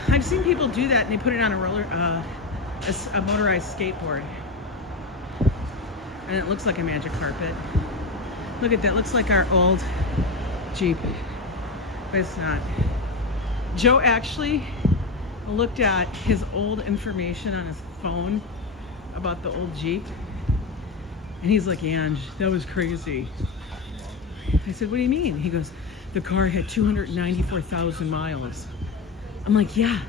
I've seen people do that and they put it on a motorized skateboard. And it looks like a magic carpet. Look at that, looks like our old Jeep, but it's not. Joe actually looked at his old information on his phone about the old Jeep. And he's like, Ange, that was crazy. I said, what do you mean? He goes, the car had 294,000 miles. I'm like, yeah,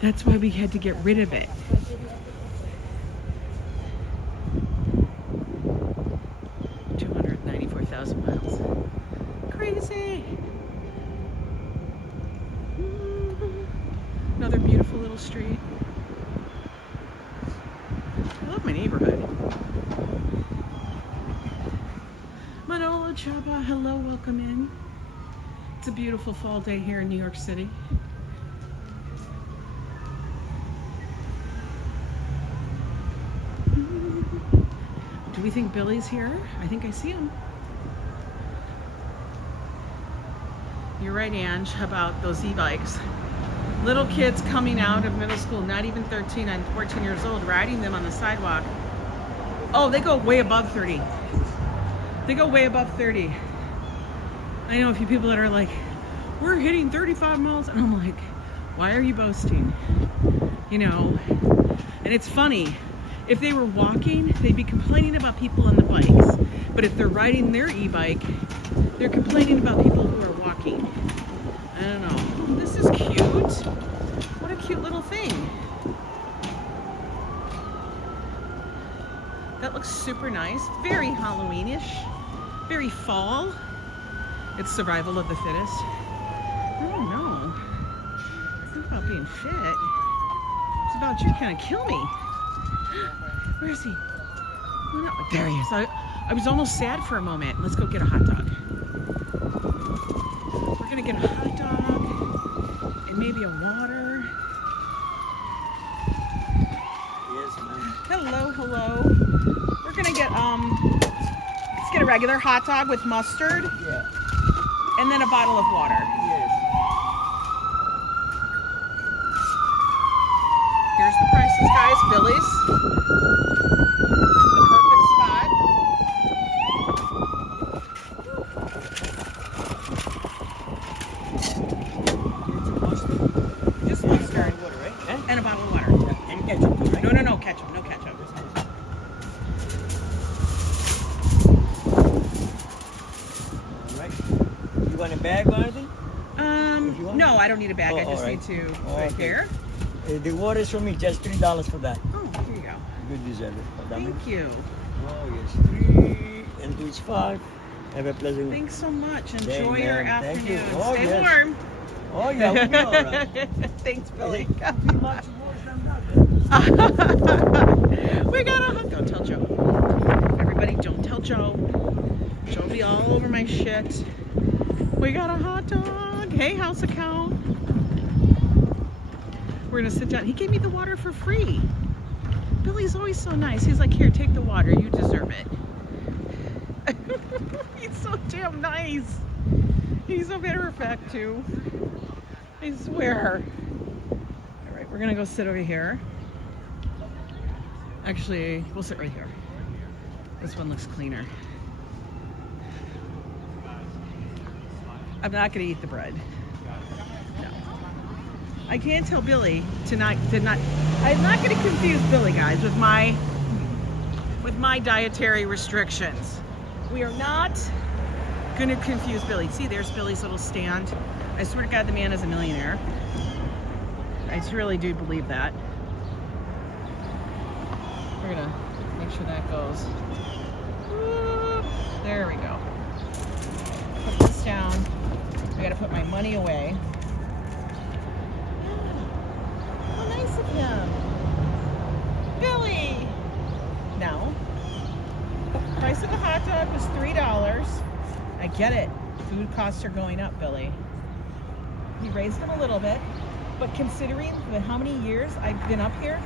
that's why we had to get rid of it. Miles. Crazy. Another beautiful little street. I love my neighborhood. Manolo Chaba, hello, welcome in. It's a beautiful fall day here in New York City. Do we think Billy's here? I think I see him. You're right, Ange, about those e-bikes. Little kids coming out of middle school, not even 13 and 14 years old, riding them on the sidewalk. Oh, they go way above 30. They go way above 30. I know a few people that are like, we're hitting 35 miles. And I'm like, why are you boasting? You know, and it's funny. If they were walking, they'd be complaining about people on the bikes. But if they're riding their e-bike, they're complaining about people who are walking. I don't know. This is cute. What a cute little thing. That looks super nice. Very Halloweenish. Very fall. It's survival of the fittest. I don't know. It's not about being fit. It's about you kind of kill me. Where is he? Oh, no. There he is. I was almost sad for a moment. Let's go get a hot dog. We're gonna get a hot dog and maybe a water. Yes, ma'am. Hello, hello. We're gonna get let's get a regular hot dog with mustard. Yeah. And then a bottle of water. Yes. Here's the prices, guys. Billy's. The perfect spot. Just mustard. Water, right? And a bottle of water. Yeah. And ketchup, too, right? No ketchup. No ketchup. All right. You want a bag or anything? If you want. No, I don't need a bag. Oh, I just all right. need to Oh, right okay. here. The water is for me, just $3 for that. Oh, here you go. Good deserve it. Thank you. Oh, yes. 3 and 2 is 5. Have a pleasant. Thanks so much. Enjoy Dang, your man. Thank afternoon. you. Oh, Stay yes. warm. Oh, yeah, we'll be all right. Thanks, Billy. Be much worse than that. We got a hot. Don't tell Joe. Everybody, don't tell Joe. Joe'll be all over my shit. We got a hot dog. Hey, house account. We're gonna sit down. He gave me the water for free. Billy's always so nice. He's like, here, take the water. You deserve it. He's so damn nice. He's a matter of fact too. I swear. All right, we're gonna go sit over here. Actually, we'll sit right here. This one looks cleaner. I'm not gonna eat the bread. No. I can't tell Billy tonight. I'm not gonna confuse Billy, guys, with my dietary restrictions. We are not gonna confuse Billy. See, there's Billy's little stand. I swear to God, the man is a millionaire. I really do believe that. We're gonna make sure that goes. Whoop. There we go. Put this down. I gotta put my money away. How nice of him. Billy! Now, price of the hot dog was $3. I get it. Food costs are going up, Billy. He raised them a little bit, but considering that how many years I've been up here,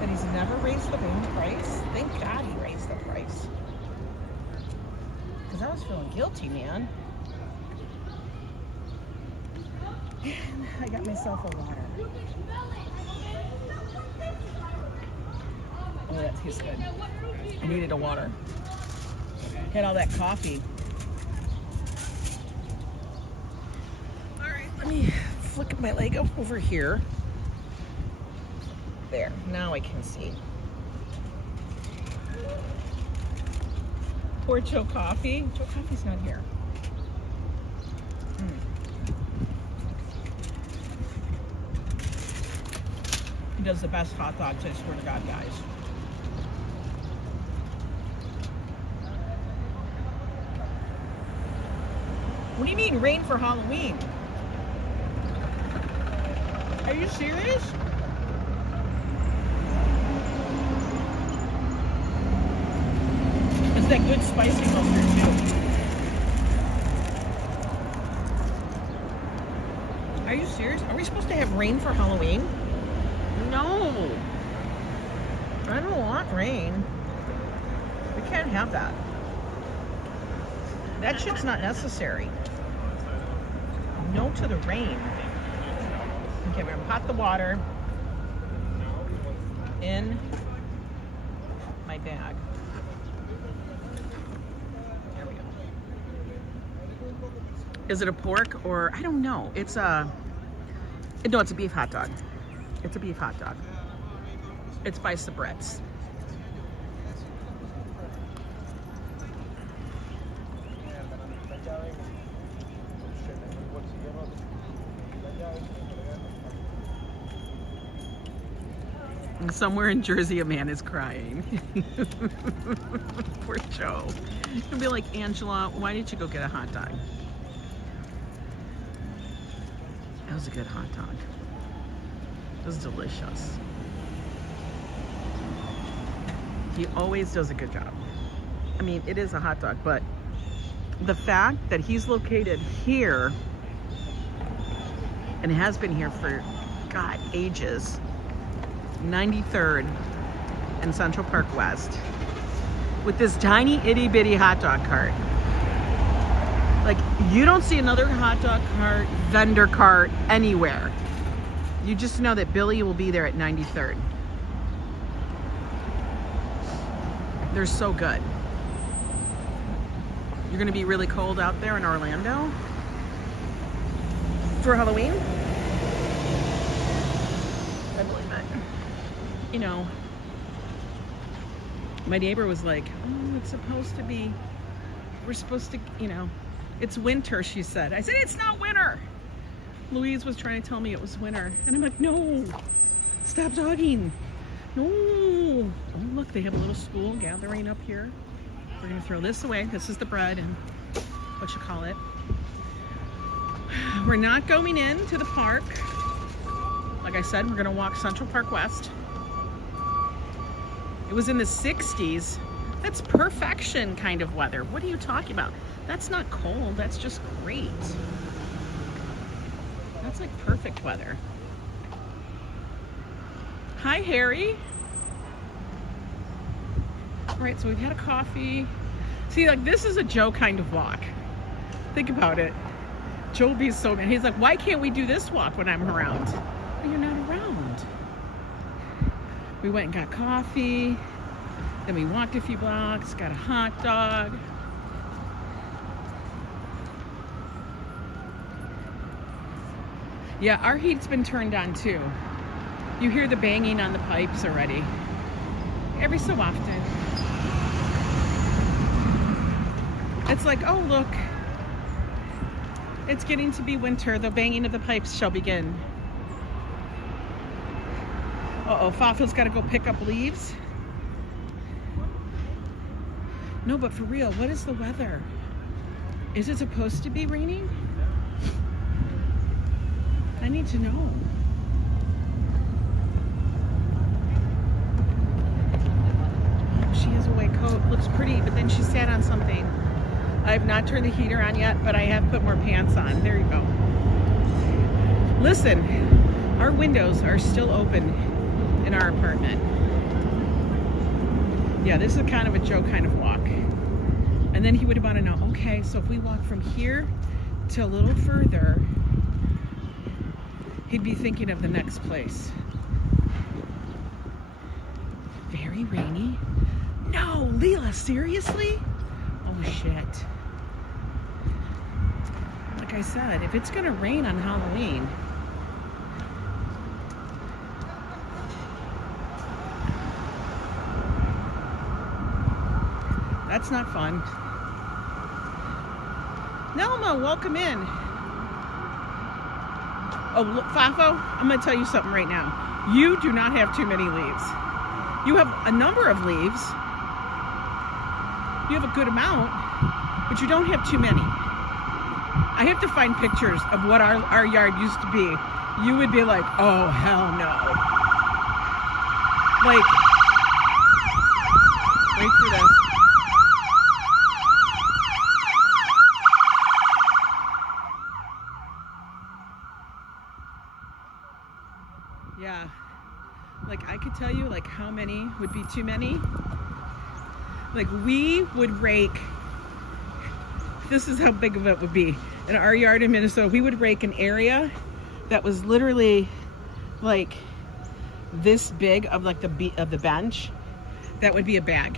that he's never raised the price, thank God he raised the price. Because I was feeling guilty, man. And I got myself a water. Oh, that tastes good. I needed a water. Had all that coffee. All right, let me flick my leg up over here. There, now I can see. Poor Joe Coffee. Joe Coffee's not here. He does the best hot dogs, I swear to God, guys. What do you mean, rain for Halloween? Are you serious? It's that good spicy mustard, too. Are you serious? Are we supposed to have rain for Halloween? No. I don't want rain. We can't have that. That shit's not necessary. No to the rain. Okay, we're gonna pot the water in my bag. There we go. Is it a pork or I don't know? It's a it's a beef hot dog. It's a beef hot dog. It's by Szabados. And somewhere in Jersey, a man is crying. Poor Joe. He'll be like, Angela, why did you go get a hot dog? That was a good hot dog. It was delicious. He always does a good job. I mean, it is a hot dog, but the fact that he's located here and has been here for, God, ages, 93rd and Central Park West, with this tiny itty bitty hot dog cart. Like, you don't see another hot dog cart, vendor cart anywhere. You just know that Billy will be there at 93rd. They're so good. You're gonna be really cold out there in Orlando for Halloween? I believe it. You know, my neighbor was like, oh, it's supposed to be, we're supposed to, you know, it's winter, she said. I said, it's not winter. Louise was trying to tell me it was winter. And I'm like, no, stop talking. No. Oh, look, they have a little school gathering up here. We're gonna throw this away. This is the bread and what you call it. We're not going into the park. Like I said, we're gonna walk Central Park West. It was in the 60s. That's perfection kind of weather. What are you talking about? That's not cold, that's just great. That's like perfect weather. Hi, Harry. All right, so we've had a coffee. See, like, this is a Joe kind of walk. Think about it. Joe will be so mad. He's like, why can't we do this walk when I'm around? Well, you're not around. We went and got coffee. Then we walked a few blocks, got a hot dog. Yeah, our heat's been turned on too. You hear the banging on the pipes already. Every so often. It's like, oh look, it's getting to be winter. The banging of the pipes shall begin. Uh-oh, Fafa's got to go pick up leaves. No, but for real, what is the weather? Is it supposed to be raining? I need to know. She has a white coat, looks pretty, but then she sat on something. I have not turned the heater on yet, but I have put more pants on. There you go. Listen, our windows are still open in our apartment. Yeah, this is kind of a Joe kind of walk. And then he would want to know, okay, so if we walk from here to a little further, he'd be thinking of the next place. Very rainy. No, Lila, seriously? Oh shit. Like I said, if it's gonna rain on Halloween, that's not fun. Nelma, welcome in. Oh, look, Fafo, I'm gonna tell you something right now. You do not have too many leaves. You have a number of leaves. You have a good amount, but you don't have too many. I have to find pictures of what our yard used to be. You would be like, oh, hell no. Like, wait for this. Yeah, like I could tell you like how many would be too many. Like we would rake, this is how big of it would be. In our yard in Minnesota, we would rake an area that was literally like this big of like the bench. That would be a bag.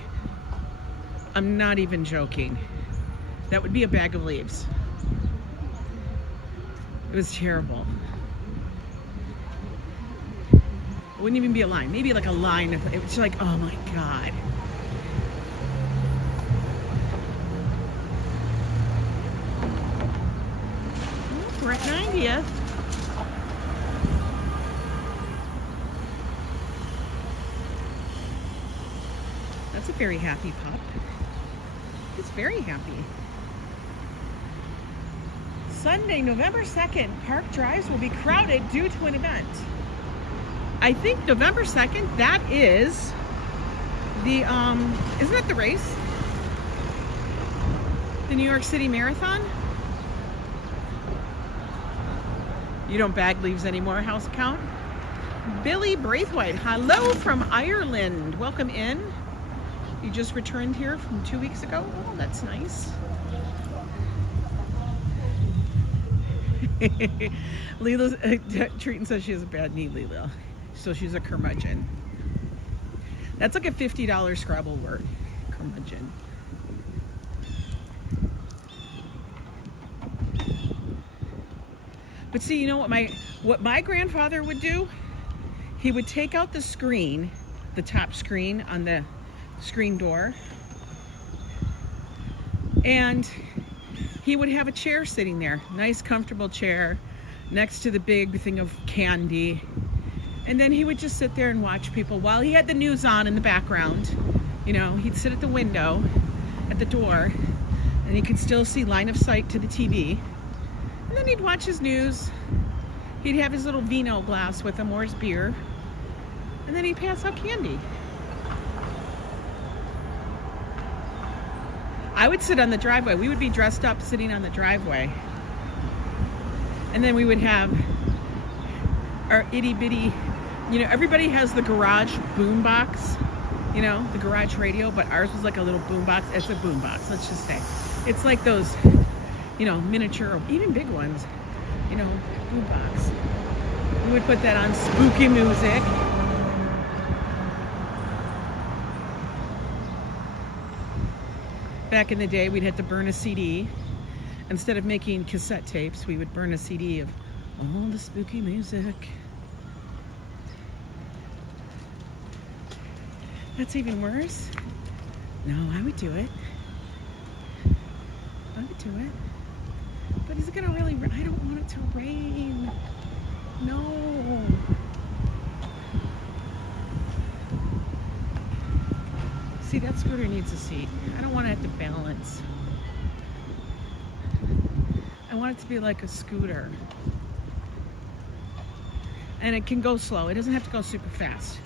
I'm not even joking. That would be a bag of leaves. It was terrible. It wouldn't even be a line. Maybe like a line. It was like, oh my God. We're at 90th. That's a very happy pup. He's very happy. Sunday, November 2nd, park drives will be crowded due to an event. I think November 2nd, that is the, isn't that the race? The New York City Marathon? You don't bag leaves anymore, house account? Billy Braithwaite, hello from Ireland. Welcome in. You just returned here from 2 weeks ago. Oh, that's nice. Lila's Treaton says she has a bad knee, Lila. So she's a curmudgeon. That's like a $50 Scrabble word. Curmudgeon. But see, you know what my grandfather would do? He would take out the screen, the top screen on the screen door, and he would have a chair sitting there, nice comfortable chair next to the big thing of candy, and then he would just sit there and watch people while he had the news on in the background. You know, he'd sit at the window at the door and he could still see line of sight to the TV, and then he'd watch his news. He'd have his little vino glass with him or his beer, and then he'd pass out candy. I would sit on the driveway. We would be dressed up sitting on the driveway. And then we would have our itty bitty, you know, everybody has the garage boom box, you know, the garage radio, but ours was like a little boom box. It's a boom box, let's just say. It's like those, you know, miniature or even big ones, you know, boom box. We would put that on spooky music. Back in the day, we'd have to burn a CD. Instead of making cassette tapes, we would burn a CD of all the spooky music. That's even worse. No, I would do it. I would do it. But is it gonna really rain? I don't want it to rain. No. See, that scooter needs a seat. I don't want to have to balance. I want it to be like a scooter. And it can go slow. It doesn't have to go super fast.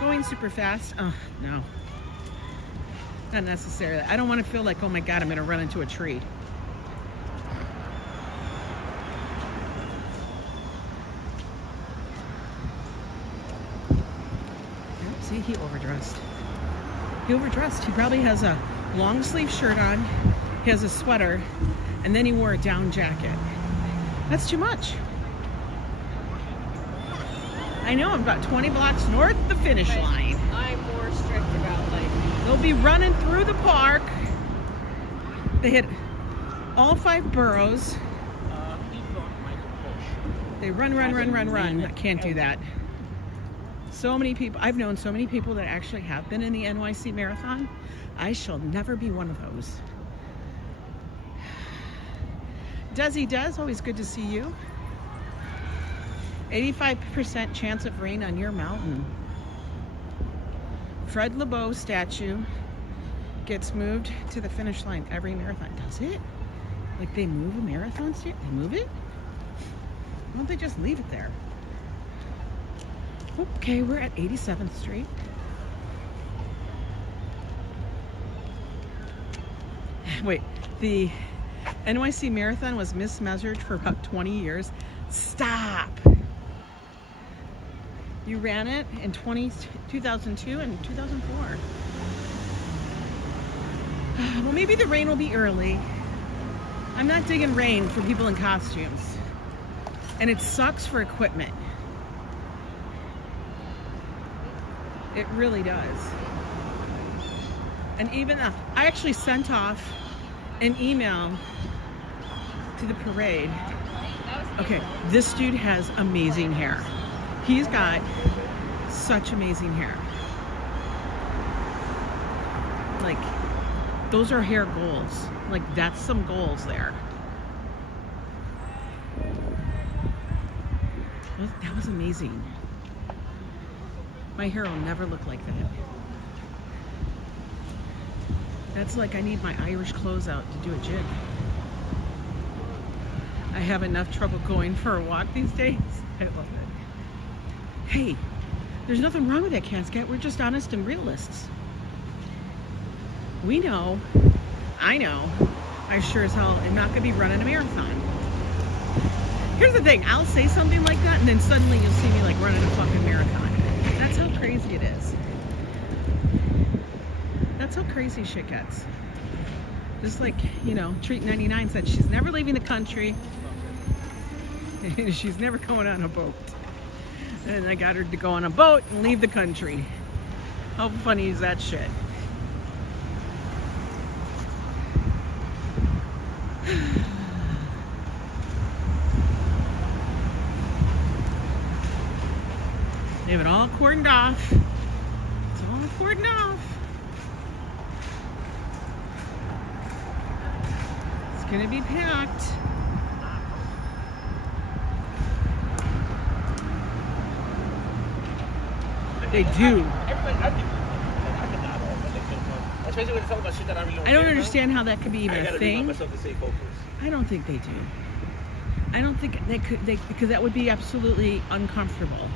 Going super fast, oh, no. Not necessarily. I don't want to feel like, oh my God, I'm going to run into a tree. See, he overdressed. He overdressed. He probably has a long sleeve shirt on, he has a sweater, and then he wore a down jacket. That's too much. I know, I'm about 20 blocks north of the finish line. I'm more strict about like... They'll be running through the park. They hit all 5 boroughs. They run. I can't do that. So many people, I've known so many people that actually have been in the NYC Marathon. I shall never be one of those. Desi Des, always good to see you. 85% chance of rain on your mountain. Fred LeBeau statue gets moved to the finish line every marathon. Does it? Like they move a marathon statue? They move it? Why don't they just leave it there? Okay, we're at 87th Street. Wait, the NYC Marathon was mismeasured for about 20 years. Stop! You ran it in 2002 and 2004. Well, maybe the rain will be early. I'm not digging rain for people in costumes. And it sucks for equipment. It really does. And even I actually sent off an email to the parade. Okay, this dude has amazing hair. He's got such amazing hair. Like, those are hair goals. Like, that's some goals there. That was amazing. My hair will never look like that. That's like I need my Irish clothes out to do a jig. I have enough trouble going for a walk these days. I love it. Hey, there's nothing wrong with that, Cascat. We're just honest and realists. We know, I know, I sure as hell am not going to be running a marathon. Here's the thing, I'll say something like that and then suddenly you'll see me like running a fucking marathon. That's how crazy it is. That's how crazy shit gets. Just like, you know, Treat 99 said she's never leaving the country. She's never going on a boat. And I got her to go on a boat and leave the country. How funny is that shit? They have it all cordoned off. It's all cordoned off. It's gonna be packed. They do. Especially when you talk about shit that I really I don't understand how that could be even a thing. I don't think they do. I don't think they could, because that would be absolutely uncomfortable.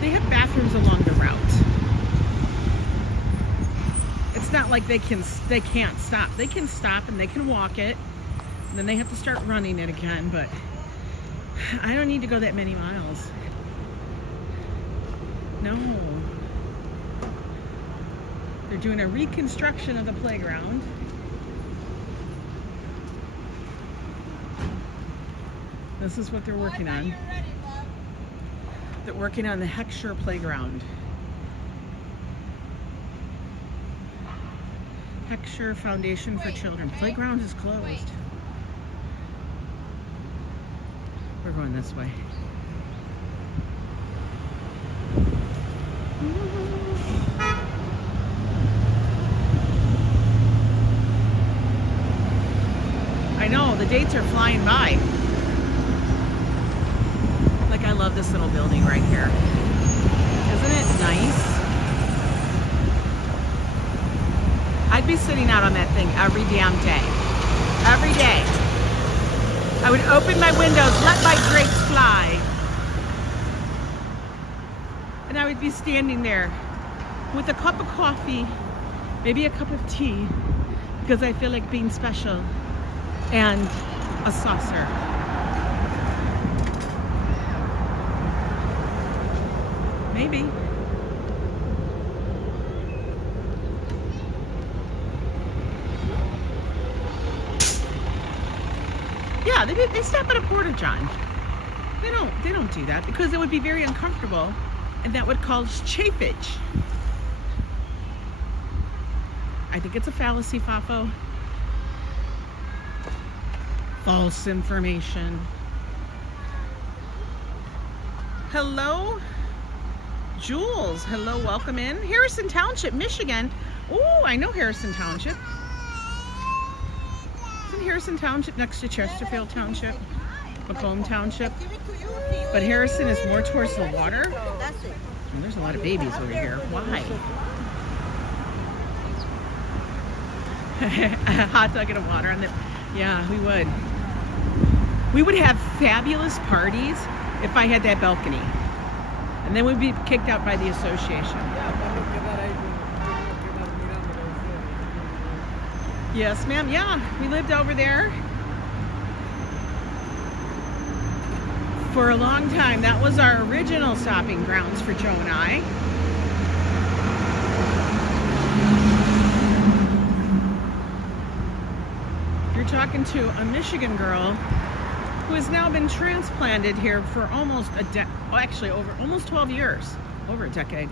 They have bathrooms along the route. It's not like they can't stop. They can stop and they can walk it. And then they have to start running it again, but I don't need to go that many miles. No. They're doing a reconstruction of the playground. This is what they're working on. They're working on the Heckscher playground. Heckscher Foundation for Children. Playground is closed. We're going this way. I know, the dates are flying by. Like, I love this little building right here. Isn't it nice? I'd be sitting out on that thing every damn day. Every day. I would open my windows, let my grapes fly. And I would be standing there with a cup of coffee, maybe a cup of tea, because I feel like being special, and a saucer. Maybe. Yeah, they stop at a porta john. They don't do that because it would be very uncomfortable, and that would cause chafage. I think it's a fallacy, Fafo. False information. Hello, Jules. Hello, welcome in. Harrison Township, Michigan. Oh, I know Harrison Township. Isn't Harrison Township next to Chesterfield Township? Macomb Township? But Harrison is more towards the water. And there's a lot of babies over here. Why? A hot dog and a water on the... Yeah, we would. We would have fabulous parties if I had that balcony. And then we'd be kicked out by the association. Yes, ma'am. Yeah, we lived over there for a long time. That was our original stopping grounds for Joe and I. You're talking to a Michigan girl who has now been transplanted here for almost almost 12 years, over a decade,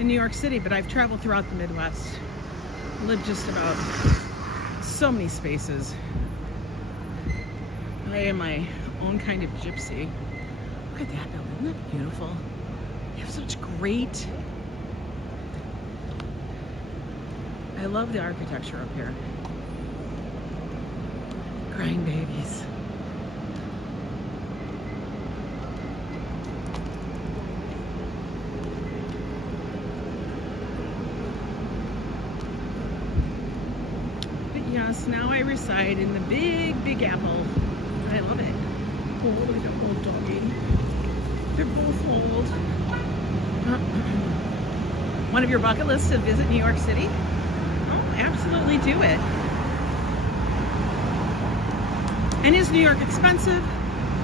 in New York City. But I've traveled throughout the Midwest, lived just about so many spaces. I am my own kind of gypsy. Look at that building, isn't that beautiful? They have such great... I love the architecture up here. Crying babies. But yes, now I reside in the big apple. I love it. Oh, look at that old doggy. They're both old. One of your bucket lists to visit New York City? Oh, absolutely do it. And is New York expensive?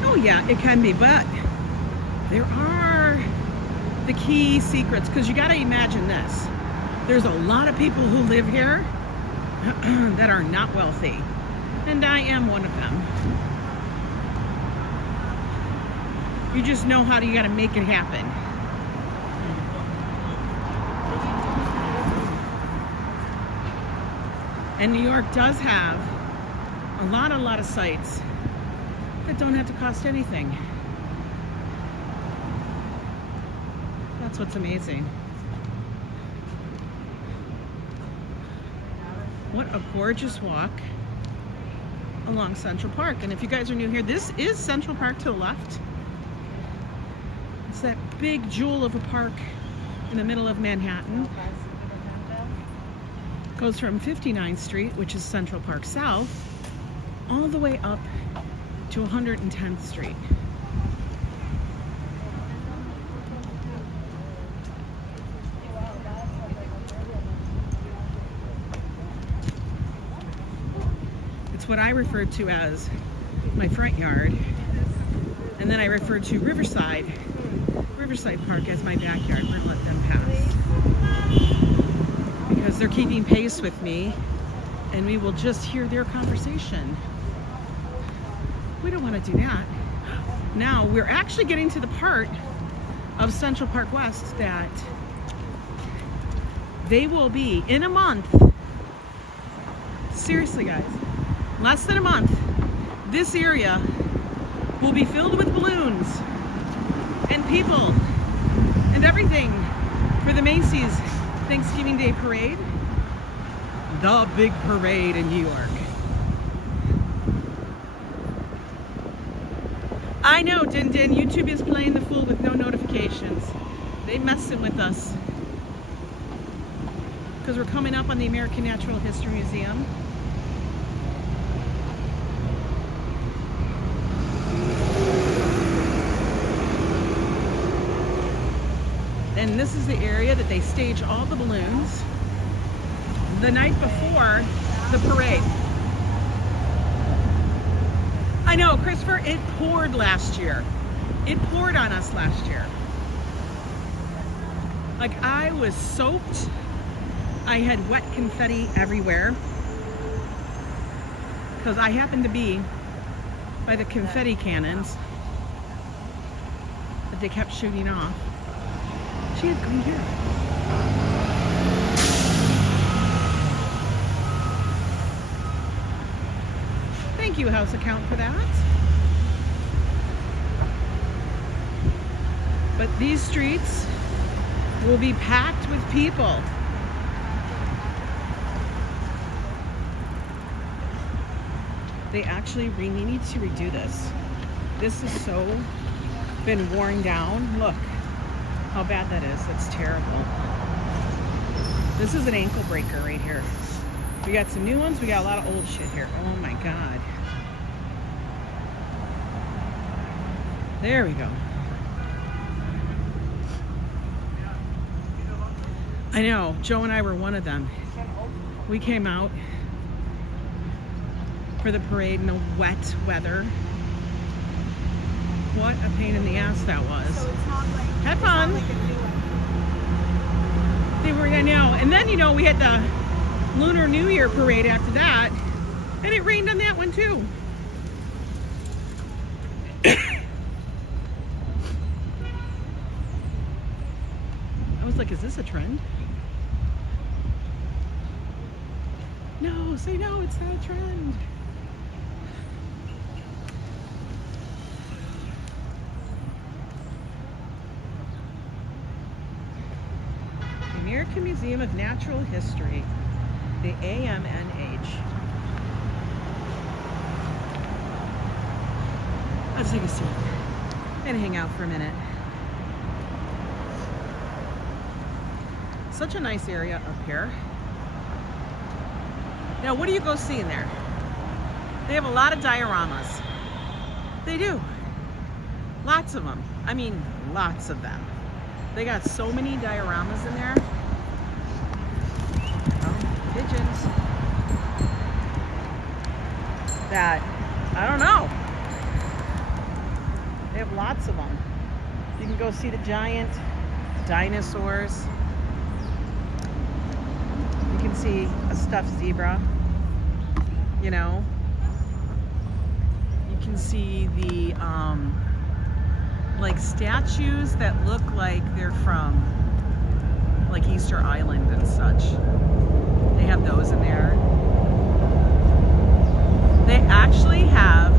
Oh yeah, it can be, but there are the key secrets, because you got to imagine this. There's a lot of people who live here that are not wealthy. And I am one of them. You just know how you gotta make it happen. And New York does have a lot of sites that don't have to cost anything. That's what's amazing. What a gorgeous walk along Central Park. And if you guys are new here, this is Central Park to the left. It's that big jewel of a park in the middle of Manhattan. Goes from 59th Street, which is Central Park South, all the way up to 110th Street. It's what I refer to as my front yard, and then I refer to Riverside Park as my backyard. We're gonna let them pass because they're keeping pace with me, and we will just hear their conversation. We don't want to do that. Now we're actually getting to the part of Central Park West that they will be in a month. Seriously, guys, less than a month, this area will be filled with balloons and people and everything for the Macy's Thanksgiving Day Parade. The big parade in New York. I know, Din Din, YouTube is playing the fool with no notifications. They messing with us. Because we're coming up on the American Natural History Museum. And this is the area that they stage all the balloons the night before the parade. I know, Christopher, it poured last year. It poured on us last year. Like, I was soaked. I had wet confetti everywhere. Because I happened to be by the confetti cannons that they kept shooting off. She had green hair. Thank you, House Account, for that. But these streets will be packed with people. They actually really need to redo this. This is so been worn down. Look how bad that is. That's terrible. This is an ankle breaker right here. We got some new ones. We got a lot of old shit here. Oh my God. There we go. I know, Joe and I were one of them. We came out for the parade in the wet weather. What a pain in the ass that was. So it's not like, Have fun. They were, I know. And then, you know, we had the Lunar New Year parade after that, and it rained on that one too. I was like, is this a trend? No, say no, it's not a trend. The American Museum of Natural History, the AMNH. Let's take a seat and hang out for a minute. Such a nice area up here. Now, what do you go see in there? They have a lot of dioramas. They do. Lots of them. I mean, lots of them. They got so many dioramas in there. Oh, pigeons. That, I don't know. They have lots of them. You can go see the giant dinosaurs. You can see a stuffed zebra, you know. can see the like statues that look like they're from like Easter Island and such. They have those in there. They actually have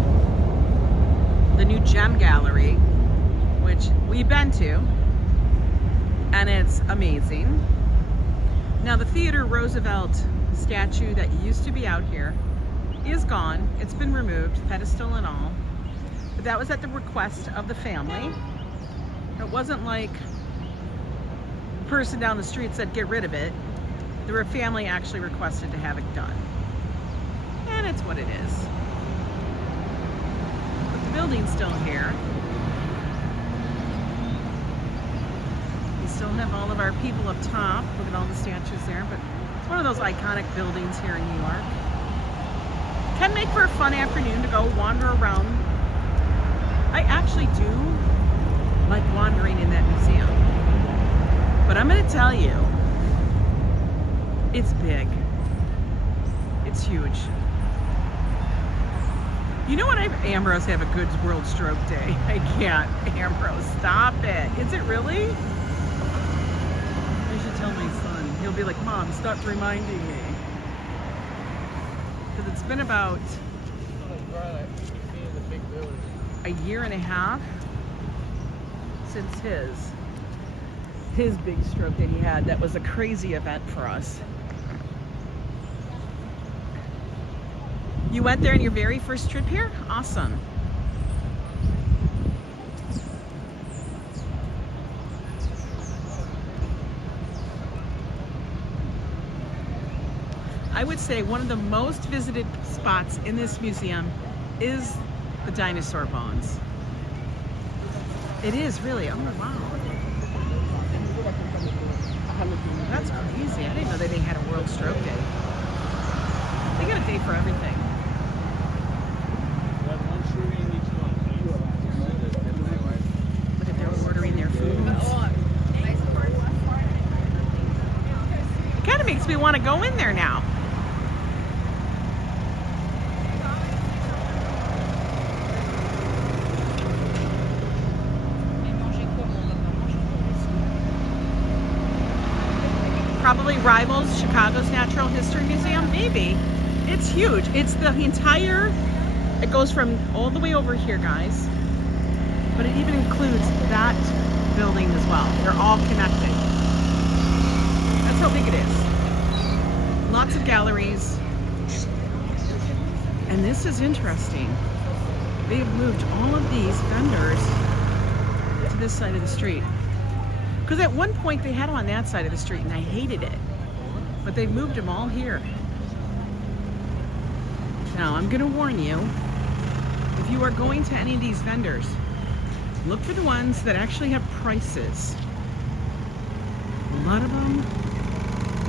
the new gem gallery, which we've been to, and it's amazing. Now the Theodore Roosevelt statue that used to be out here is gone. It's been removed, pedestal and all. But that was at the request of the family. It wasn't like the person down the street said get rid of it. The family actually requested to have it done. And it's what it is. But the building's still here. We still have all of our people up top. Look at all the statues there. But it's one of those iconic buildings here in New York. Can make for a fun afternoon to go wander around. I actually do like wandering in that museum. But I'm going to tell you, it's big. It's huge. You know what? Ambrose have a good World Stroke Day. I can't. Ambrose, stop it. Is it really? I should tell my son. He'll be like, Mom, stop reminding me. Because it's been about a year and a half since his big stroke that he had. That was a crazy event for us. You went there on your very first trip here? Awesome. I would say one of the most visited spots in this museum is the dinosaur bones. It is really. Oh wow. That's crazy. I didn't know that they had a World Stroke Day. They got a day for everything. Look at they're ordering their food. It kind of makes me want to go in there now. Probably rivals Chicago's Natural History Museum, maybe. It's huge. It's the entire, it goes from all the way over here, guys. But it even includes that building as well. They're all connected. That's how big it is. Lots of galleries. And this is interesting. They've moved all of these vendors to this side of the street. Because at one point they had them on that side of the street and I hated it. But they've moved them all here. Now I'm gonna warn you, if you are going to any of these vendors, look for the ones that actually have prices. A lot of them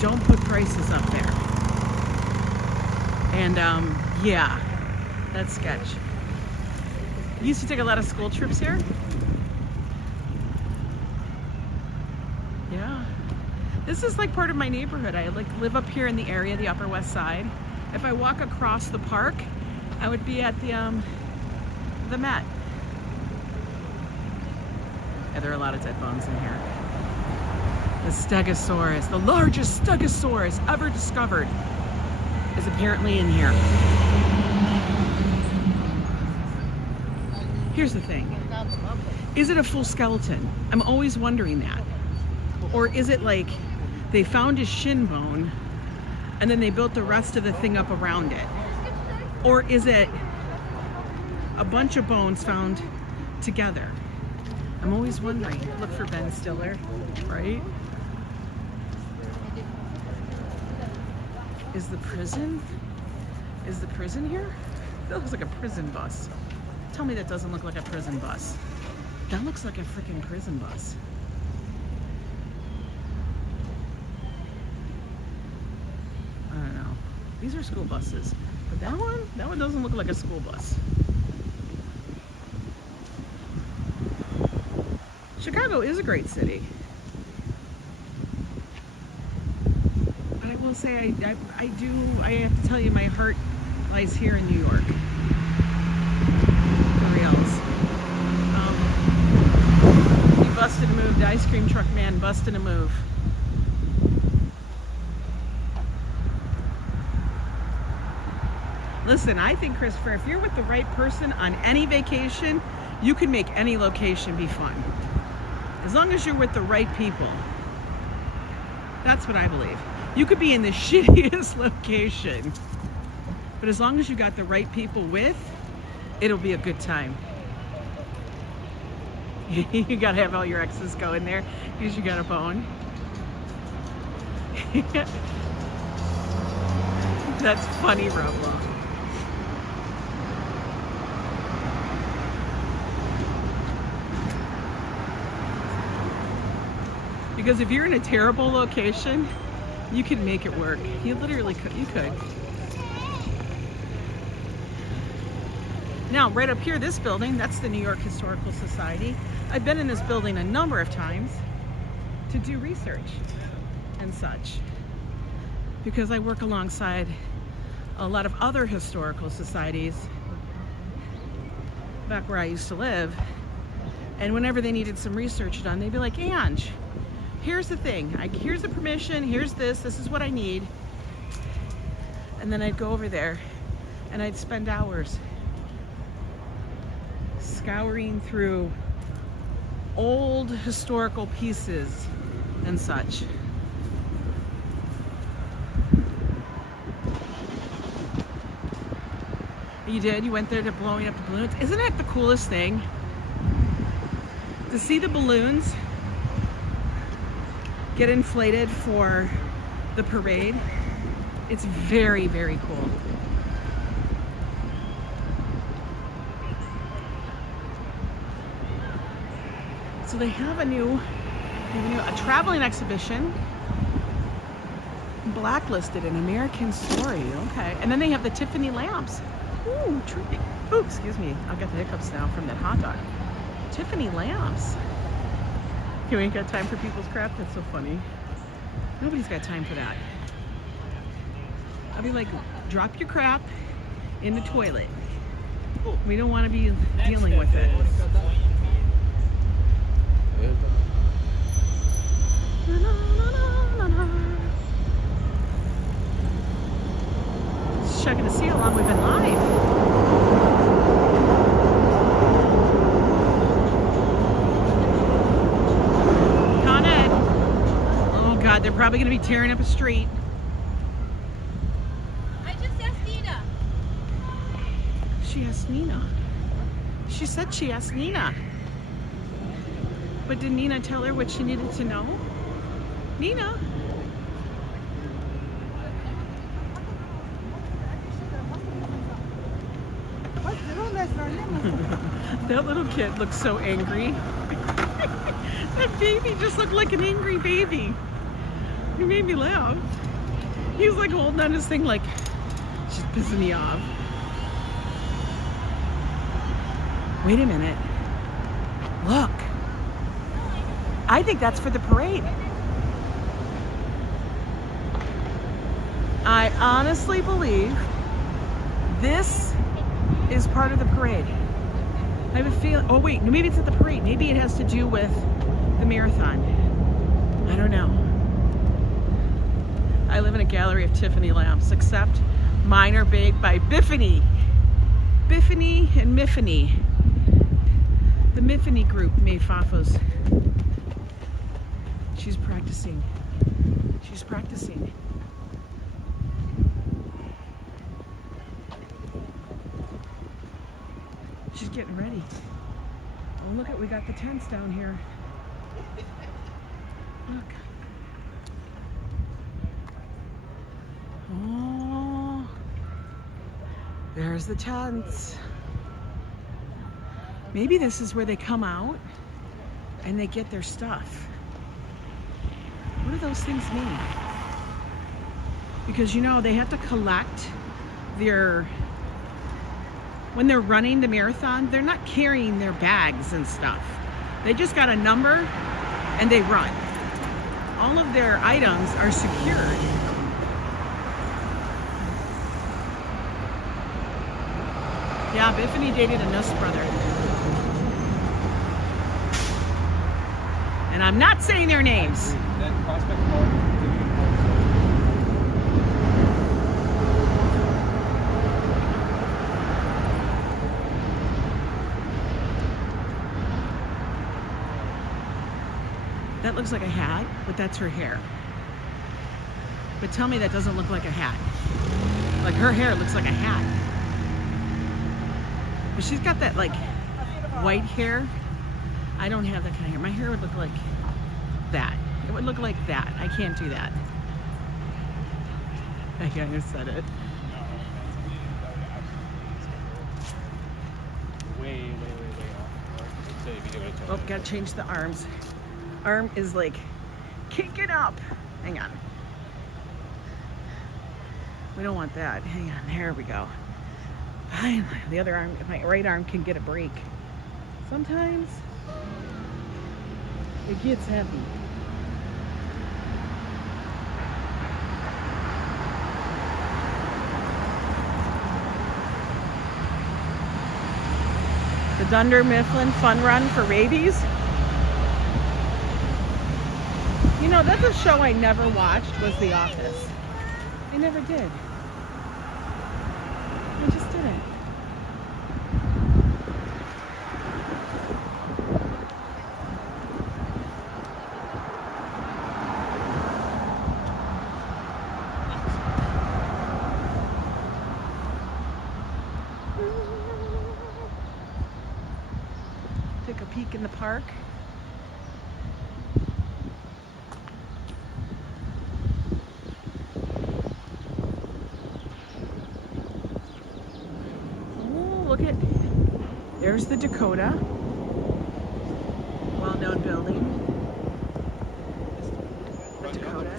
don't put prices up there. And yeah, that's sketch. I used to take a lot of school trips here. Yeah, this is like part of my neighborhood. I like live up here in the area, the Upper West Side. If I walk across the park, I would be at the Met. Yeah, there are a lot of dead bones in here. The Stegosaurus, the largest Stegosaurus ever discovered, is apparently in here. Here's the thing. Is it a full skeleton? I'm always wondering that. Or is it like they found his shin bone and then they built the rest of the thing up around it? Or is it a bunch of bones found together? I'm always wondering. Look for Ben Stiller, right? Is the prison here? That looks like a prison bus. Tell me that doesn't look like a prison bus. That looks like a freaking prison bus. I don't know. These are school buses. But that one doesn't look like a school bus. Chicago is a great city. But I will say, I have to tell you, my heart lies here in New York. busted a move. The ice cream truck man busted a move. Listen, I think, Christopher, if you're with the right person on any vacation, you can make any location be fun. As long as you're with the right people. That's what I believe. You could be in the shittiest location, but as long as you got the right people with, it'll be a good time. You gotta have all your exes go in there because you got a bone. That's funny, Roblox. Because if you're in a terrible location, you can make it work. You literally could. You could. Now, right up here, this building, that's the New York Historical Society. I've been in this building a number of times to do research and such, because I work alongside a lot of other historical societies back where I used to live. And whenever they needed some research done, they'd be like, Ange, here's the thing, here's the permission, here's this is what I need. And then I'd go over there and I'd spend hours scouring through old historical pieces and such. You did? You went there to blowing up the balloons? Isn't it the coolest thing? To see the balloons get inflated for the parade. It's very, very cool. So they have a new traveling exhibition, Blacklisted, an American story. Okay, and then they have the Tiffany lamps. Ooh, trippy. Ooh, excuse me. I'll get the hiccups now from that hot dog. Tiffany lamps. You ain't got time for people's crap? That's so funny. Nobody's got time for that. I'll be like, drop your crap in the toilet. We don't want to be dealing with it. Just checking to see how long we've been live. Con Ed. Oh God, they're probably going to be tearing up a street. I just asked Nina. She asked Nina. She said she asked Nina. But did Nina tell her what she needed to know? Nina? That little kid looks so angry. That baby just looked like an angry baby. He made me laugh. He was like holding on his thing like, she's pissing me off. Wait a minute. Look. I think that's for the parade. I honestly believe this is part of the parade. I have a feeling, oh wait, maybe it's at the parade. Maybe it has to do with the marathon. I don't know. I live in a gallery of Tiffany lamps, except mine are baked by Biffany. Biffany and Miffany. The Miffany group made Fafos. She's practicing. She's practicing. She's getting ready. Oh, look at, we got the tents down here. Look. Oh, there's the tents. Maybe this is where they come out and they get their stuff. What do those things mean? Because, you know, they have to collect their, when they're running the marathon, they're not carrying their bags and stuff. They just got a number and they run. All of their items are secured. Yeah, Biffany dated a Nuss brother. And I'm not saying their names. That Prospect Park, That looks like a hat, but that's her hair. But tell me that doesn't look like a hat. Like her hair looks like a hat. But she's got that like white hair. I don't have that kind of hair. My hair would look like that. It would look like that. I can't do that. I kind of said it. way off. Oh, gotta change the arms. Arm is like kicking up. Hang on. We don't want that. Hang on. There we go. Finally, the other arm, my right arm can get a break. Sometimes it gets heavy. The Dunder Mifflin Fun Run for Rabies. You know, that's a show I never watched, was The Office. I never did. I just didn't. Take a peek in the park. There's the Dakota, well-known building. The Dakota,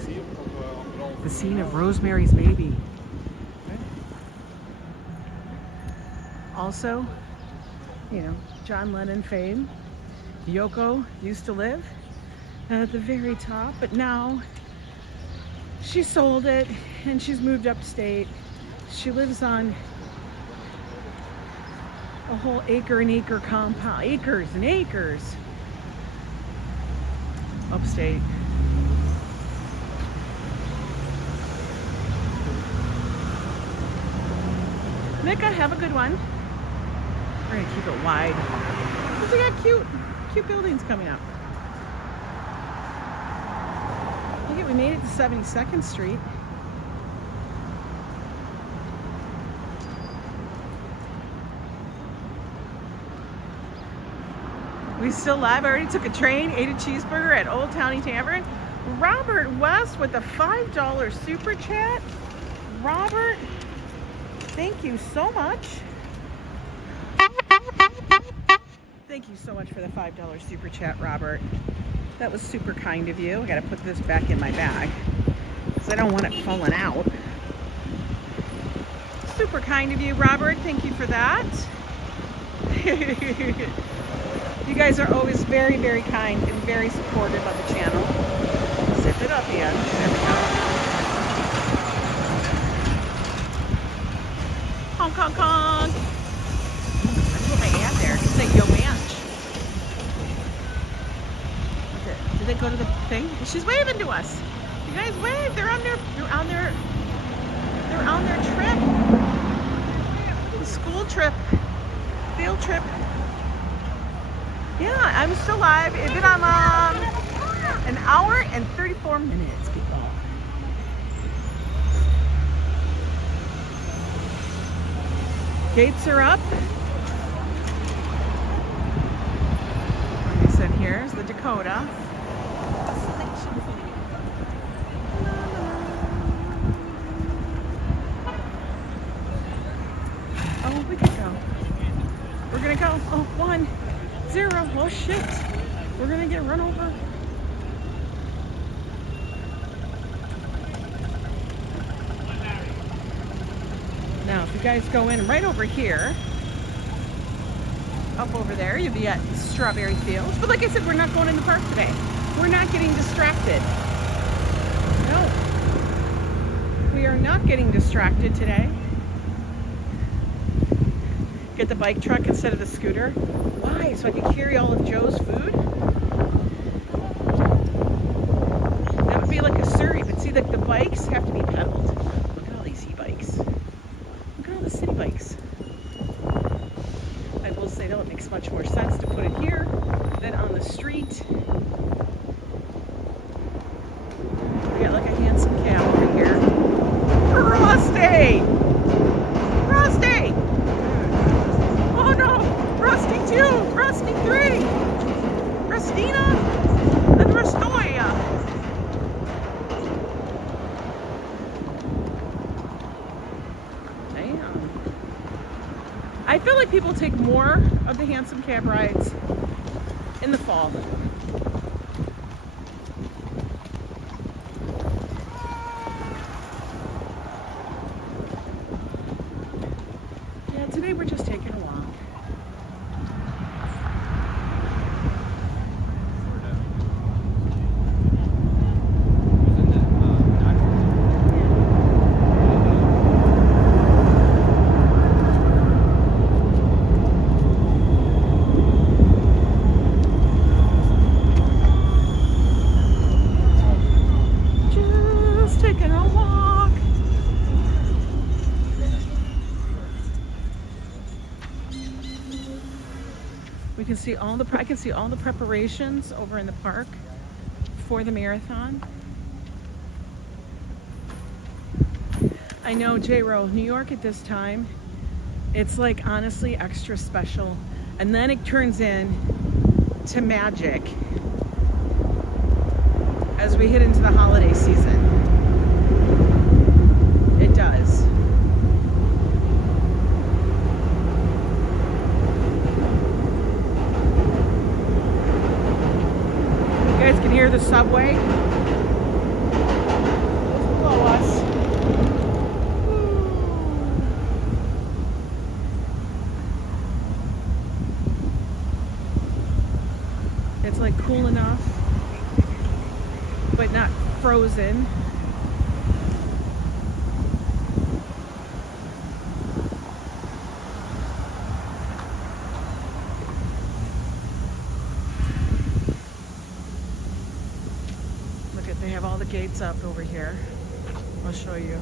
the scene of Rosemary's Baby. Also, you know, John Lennon fame. Yoko used to live at the very top, but now she sold it and she's moved upstate. She lives on a whole acre and acre compound, acres and acres upstate. Micka, have a good one. We're gonna keep it wide because we got cute buildings coming up. Look at, we made it to 72nd Street. We still live. I already took a train, ate a cheeseburger at Old Townie Tavern. Robert West with a $5 super chat. Robert, thank you so much. Thank you so much for the $5 super chat, Robert. That was super kind of you. I gotta put this back in my bag because I don't want it falling out. Super kind of you, Robert. Thank you for that. You guys are always very, very kind and very supportive of the channel. Zip it up, Ian. There we go. Honk, honk, honk. I put my hand there. It's like Yo Ranch. Did they go to the thing? She's waving to us. You guys wave. They're on their trip. The school trip. Field trip. Yeah, I'm still live. It's been on an hour and 34 minutes, people. Gates are up. Like I said, here's the Dakota. Oh, we could go. We're gonna go. Oh, 1, 0. Oh shit. We're gonna get run over. Now, if you guys go in right over here, up over there, you'll be at Strawberry Fields. But like I said, we're not going in the park today. We're not getting distracted. No. We are not getting distracted today. Get the bike truck instead of the scooter. Why? So I can carry all of Joe's food? the bikes have to be pedaled. Look at all these e-bikes. Look at all the city bikes. I will say though, it makes much more sense to put it here than on the street. We got like a handsome cab over here. Rusty! Rusty! Oh no! Rusty 2! Rusty 3! Rustina! And Rustoya! Damn. I feel like people take more of the handsome cab rides in the fall. Yeah, today we're just taking a walk. I can see all the preparations over in the park for the marathon. I know, J-Ro, New York at this time, it's like honestly extra special. And then it turns in to magic as we hit into the holiday season. It does. You guys can hear the subway below us. It's like cool enough, but not frozen. They have all the gates up over here. I'll show you.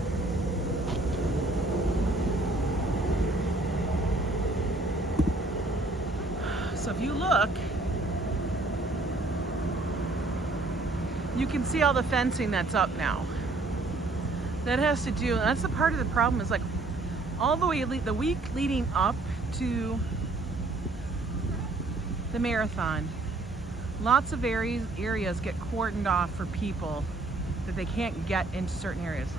So if you look, you can see all the fencing that's up now. That has to do, that's the part of the problem, is like all the way, the week leading up to the marathon, lots of areas get cordoned off for people that they can't get into certain areas.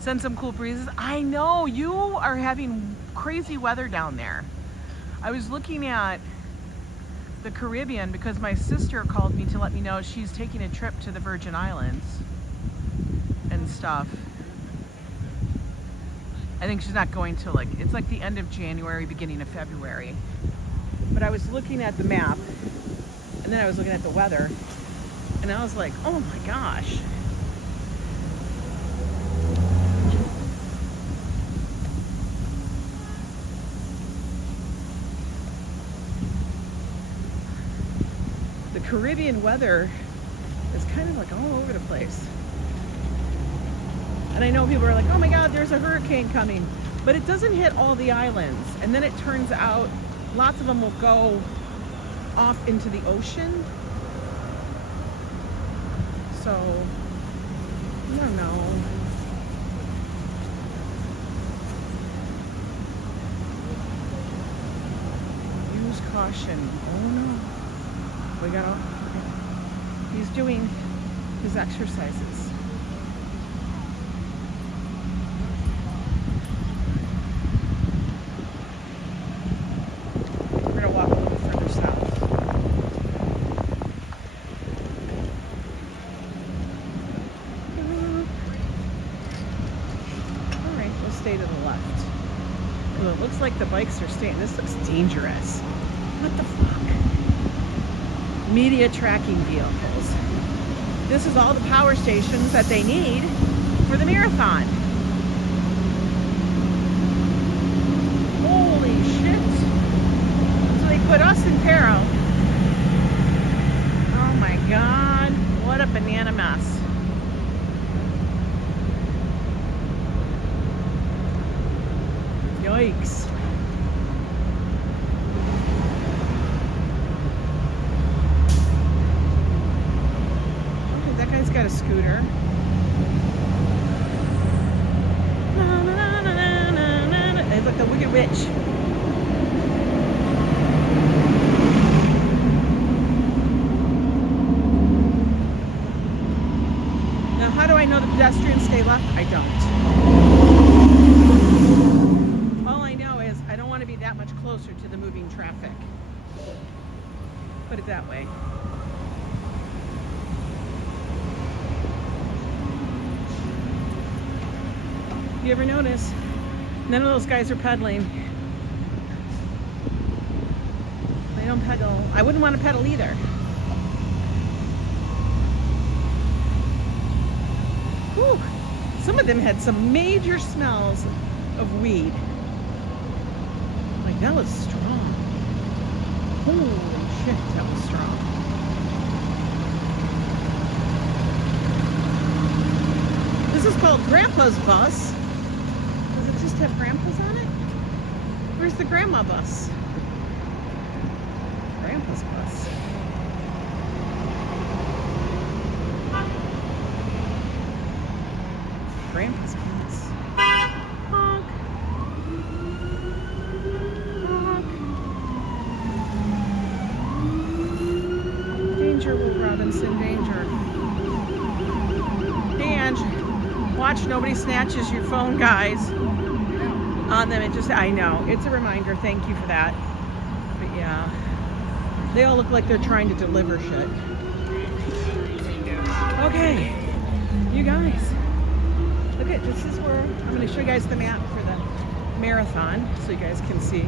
Send some cool breezes. I know, you are having crazy weather down there. I was looking at the Caribbean because my sister called me to let me know she's taking a trip to the Virgin Islands and stuff. I think she's not going till like, it's like the end of January, beginning of February. But I was looking at the map, and then I was looking at the weather, and I was like, oh my gosh. The Caribbean weather is kind of like all over the place. And I know people are like, oh my God, there's a hurricane coming. But it doesn't hit all the islands. And then it turns out lots of them will go off into the ocean. So, I don't know. Use caution. Oh no. We gotta, okay. He's doing his exercises. We're gonna walk a little further south. All right, we'll stay to the left. Well, it looks like the bikes are staying. This looks dangerous. What the fuck? Media tracking vehicles. This is all the power stations that they need for the marathon. Holy shit. So they put us in peril. Oh my God. What a banana mess. Yikes. Okay, that guy's got a scooter. Hey, look, the Wicked Witch. Now, how do I know the pedestrians stay left? I don't. All I know is I don't want to be that much closer to the moving traffic. Put it that way. You ever notice? None of those guys are pedaling. They don't pedal. I wouldn't want to pedal either. Whew. Some of them had some major smells of weed. Like, that was strong. Holy shit, that was strong. This is called Grandpa's Bus. Does it just have grandpas on it? Where's the grandma bus? Grandpa's bus. Grandpa's bus. Honk. Honk. Danger, Will Robinson, danger. And watch nobody snatches your phone, guys. On them, it just, I know, it's a reminder. Thank you for that. But yeah, they all look like they're trying to deliver shit. Okay, you guys, look at, this is where I'm going to show you guys the map for the marathon so you guys can see.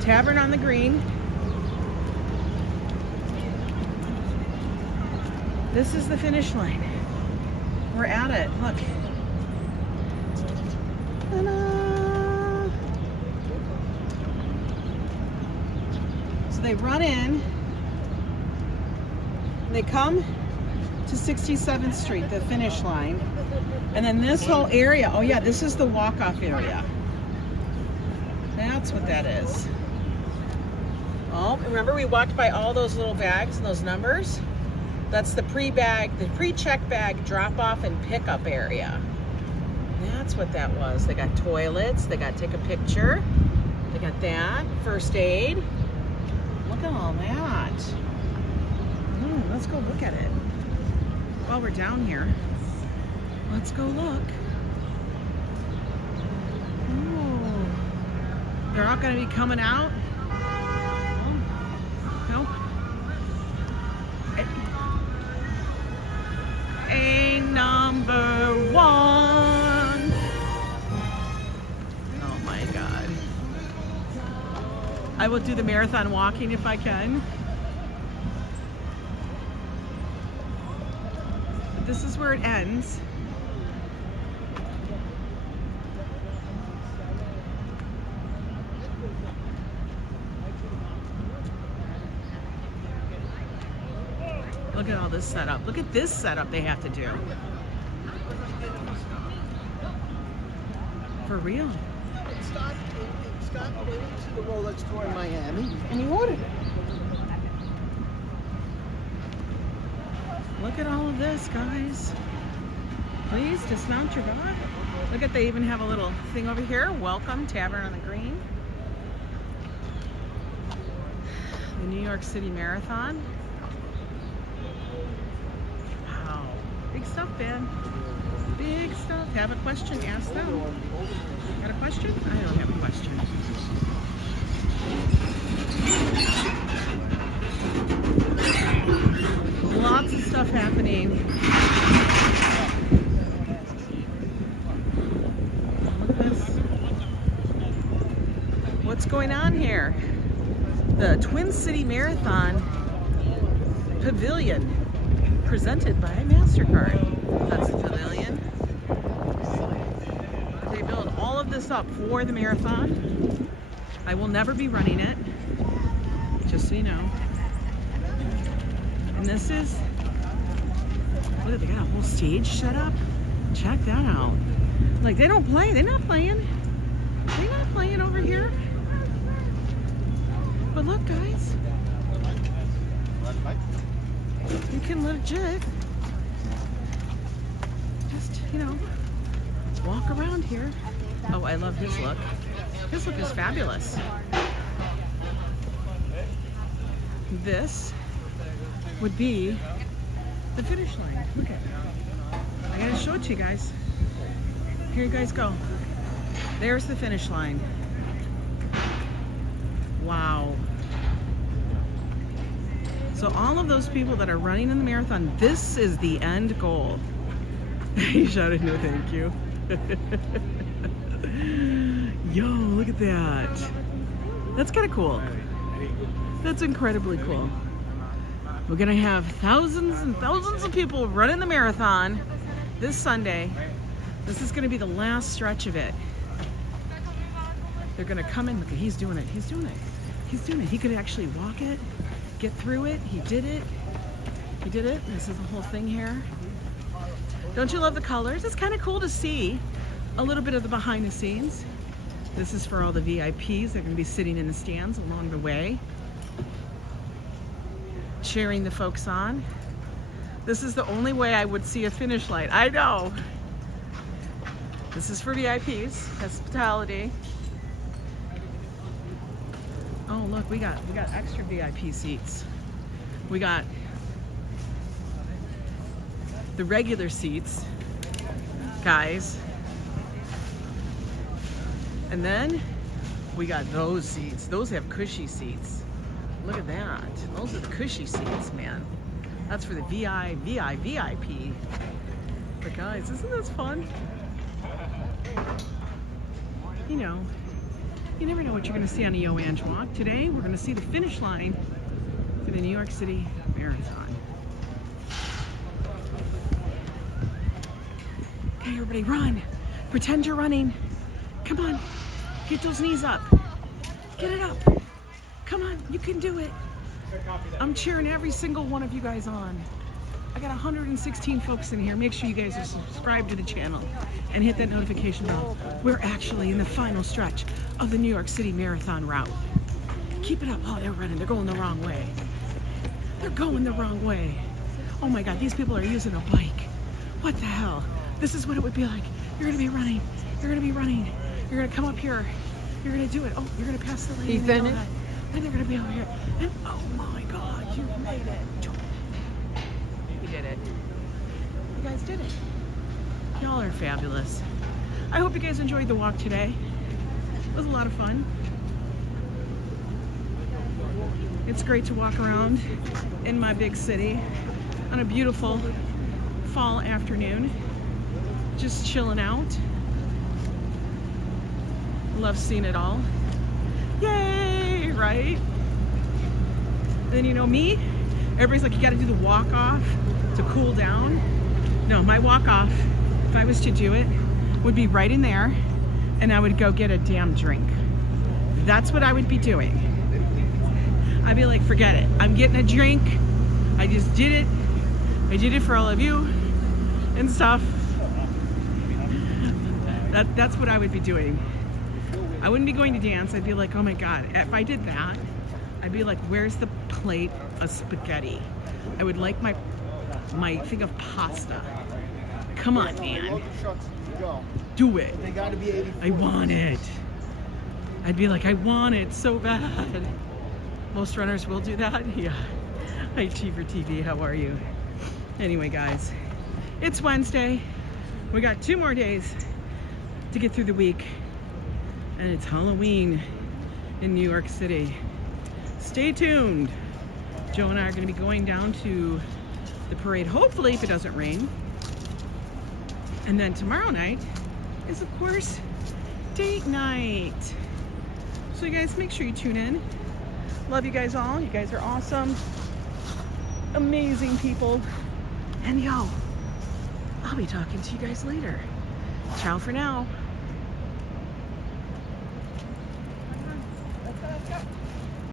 Tavern on the Green. This is the finish line. We're at it. Look. Ta-da. So they run in. They come to 67th Street, the finish line. And then this whole area, oh yeah, this is the walk-off area. That's what that is. Oh, remember we walked by all those little bags and those numbers? That's the pre-check bag drop-off and pickup area. That's what that was. They got toilets, they got take a picture, they got that, first aid. Look at all that. Let's go look at it. While we're down here, let's go look. Ooh. They're all gonna be coming out. Oh, nope. A number one. Oh my God. I will do the marathon walking if I can. But this is where it ends. Look at all this setup. Look at this setup they have to do. For real. Scott went to the Rolex store in Miami and he ordered it. Look at all of this, guys. Please dismount your bike. Look at, they even have a little thing over here. Welcome, Tavern on the Green. The New York City Marathon. Wow. Big stuff, Ben. Big stuff. Have a question? Ask them. Got a question? I don't have a question. Lots of stuff happening. Look at this. What's going on here? The Twin City Marathon Pavilion presented by MasterCard. That's the pavilion. They built all of this up for the marathon. I will never be running it, just so you know. And this is, look at, they got a whole stage set up. Check that out. Like, they don't play, they're not playing. They're not playing over here. But look, guys, you can legit just, you know, walk around here. Oh, I love his look. His look is fabulous. This would be the finish line. Look at it. I gotta show it to you guys. Here you guys go. There's the finish line. Wow. So all of those people that are running in the marathon, this is the end goal. He shouted no thank you. Yo, look at that. That's kind of cool. That's incredibly cool. We're gonna have thousands and thousands of people running the marathon this Sunday. This is gonna be the last stretch of it. They're gonna come in. Look, he's doing it. He's doing it. He's doing it. He could actually walk it, get through it. He did it. He did it. This is the whole thing here. Don't you love the colors? It's kind of cool to see a little bit of the behind the scenes. This is for all the VIPs. They're gonna be sitting in the stands along the way, cheering the folks on. This is the only way I would see a finish line. I know. This is for VIPs, hospitality. Oh look, we got extra VIP seats. We got the regular seats, guys. And then we got those seats. Those have cushy seats. Look at that. Those are the cushy seats, man. That's for the VIP. But guys, isn't this fun? You know, you never know what you're gonna see on a Yo Ang walk. Today, we're gonna see the finish line for the New York City Marathon. Okay, everybody run. Pretend you're running. Come on, get those knees up. Get it up. Come on, you can do it. I'm cheering every single one of you guys on. I got 116 folks in here. Make sure you guys are subscribed to the channel and hit that notification bell. We're actually in the final stretch of the New York City Marathon route. Keep it up. Oh, they're running. They're going the wrong way. They're going the wrong way. Oh my God, these people are using a bike. What the hell? This is what it would be like. You're gonna be running. You're gonna be running. You're gonna come up here. You're gonna do it. Oh, you're gonna pass the lady. Ethan. And they're gonna be over here. And oh my God, you made it. You did it. You guys did it. Y'all are fabulous. I hope you guys enjoyed the walk today. It was a lot of fun. It's great to walk around in my big city on a beautiful fall afternoon. Just chilling out. Love seeing it all. Yay, right? Then you know me, everybody's like, you gotta do the walk off to cool down. No, my walk off, if I was to do it, would be right in there, and I would go get a damn drink. That's what I would be doing. I'd be like, forget it. I'm getting a drink. I just did it. I did it for all of you and stuff. That's what I would be doing. I wouldn't be going to dance. I'd be like, oh my God, if I did that, I'd be like, where's the plate of spaghetti? I would like my thing of pasta. Come on, man. Do it. They gotta be 84. I want it. I'd be like, I want it so bad. Most runners will do that. Yeah. Hi, T for TV. How are you? Anyway, guys, it's Wednesday. We got 2 more days to get through the week. And it's Halloween in New York City. Stay tuned. Joe and I are going to be going down to the parade, hopefully, if it doesn't rain. And then tomorrow night is, of course, date night. So you guys, make sure you tune in. Love you guys all. You guys are awesome. Amazing people. And yo, I'll be talking to you guys later. Ciao for now. Let's go.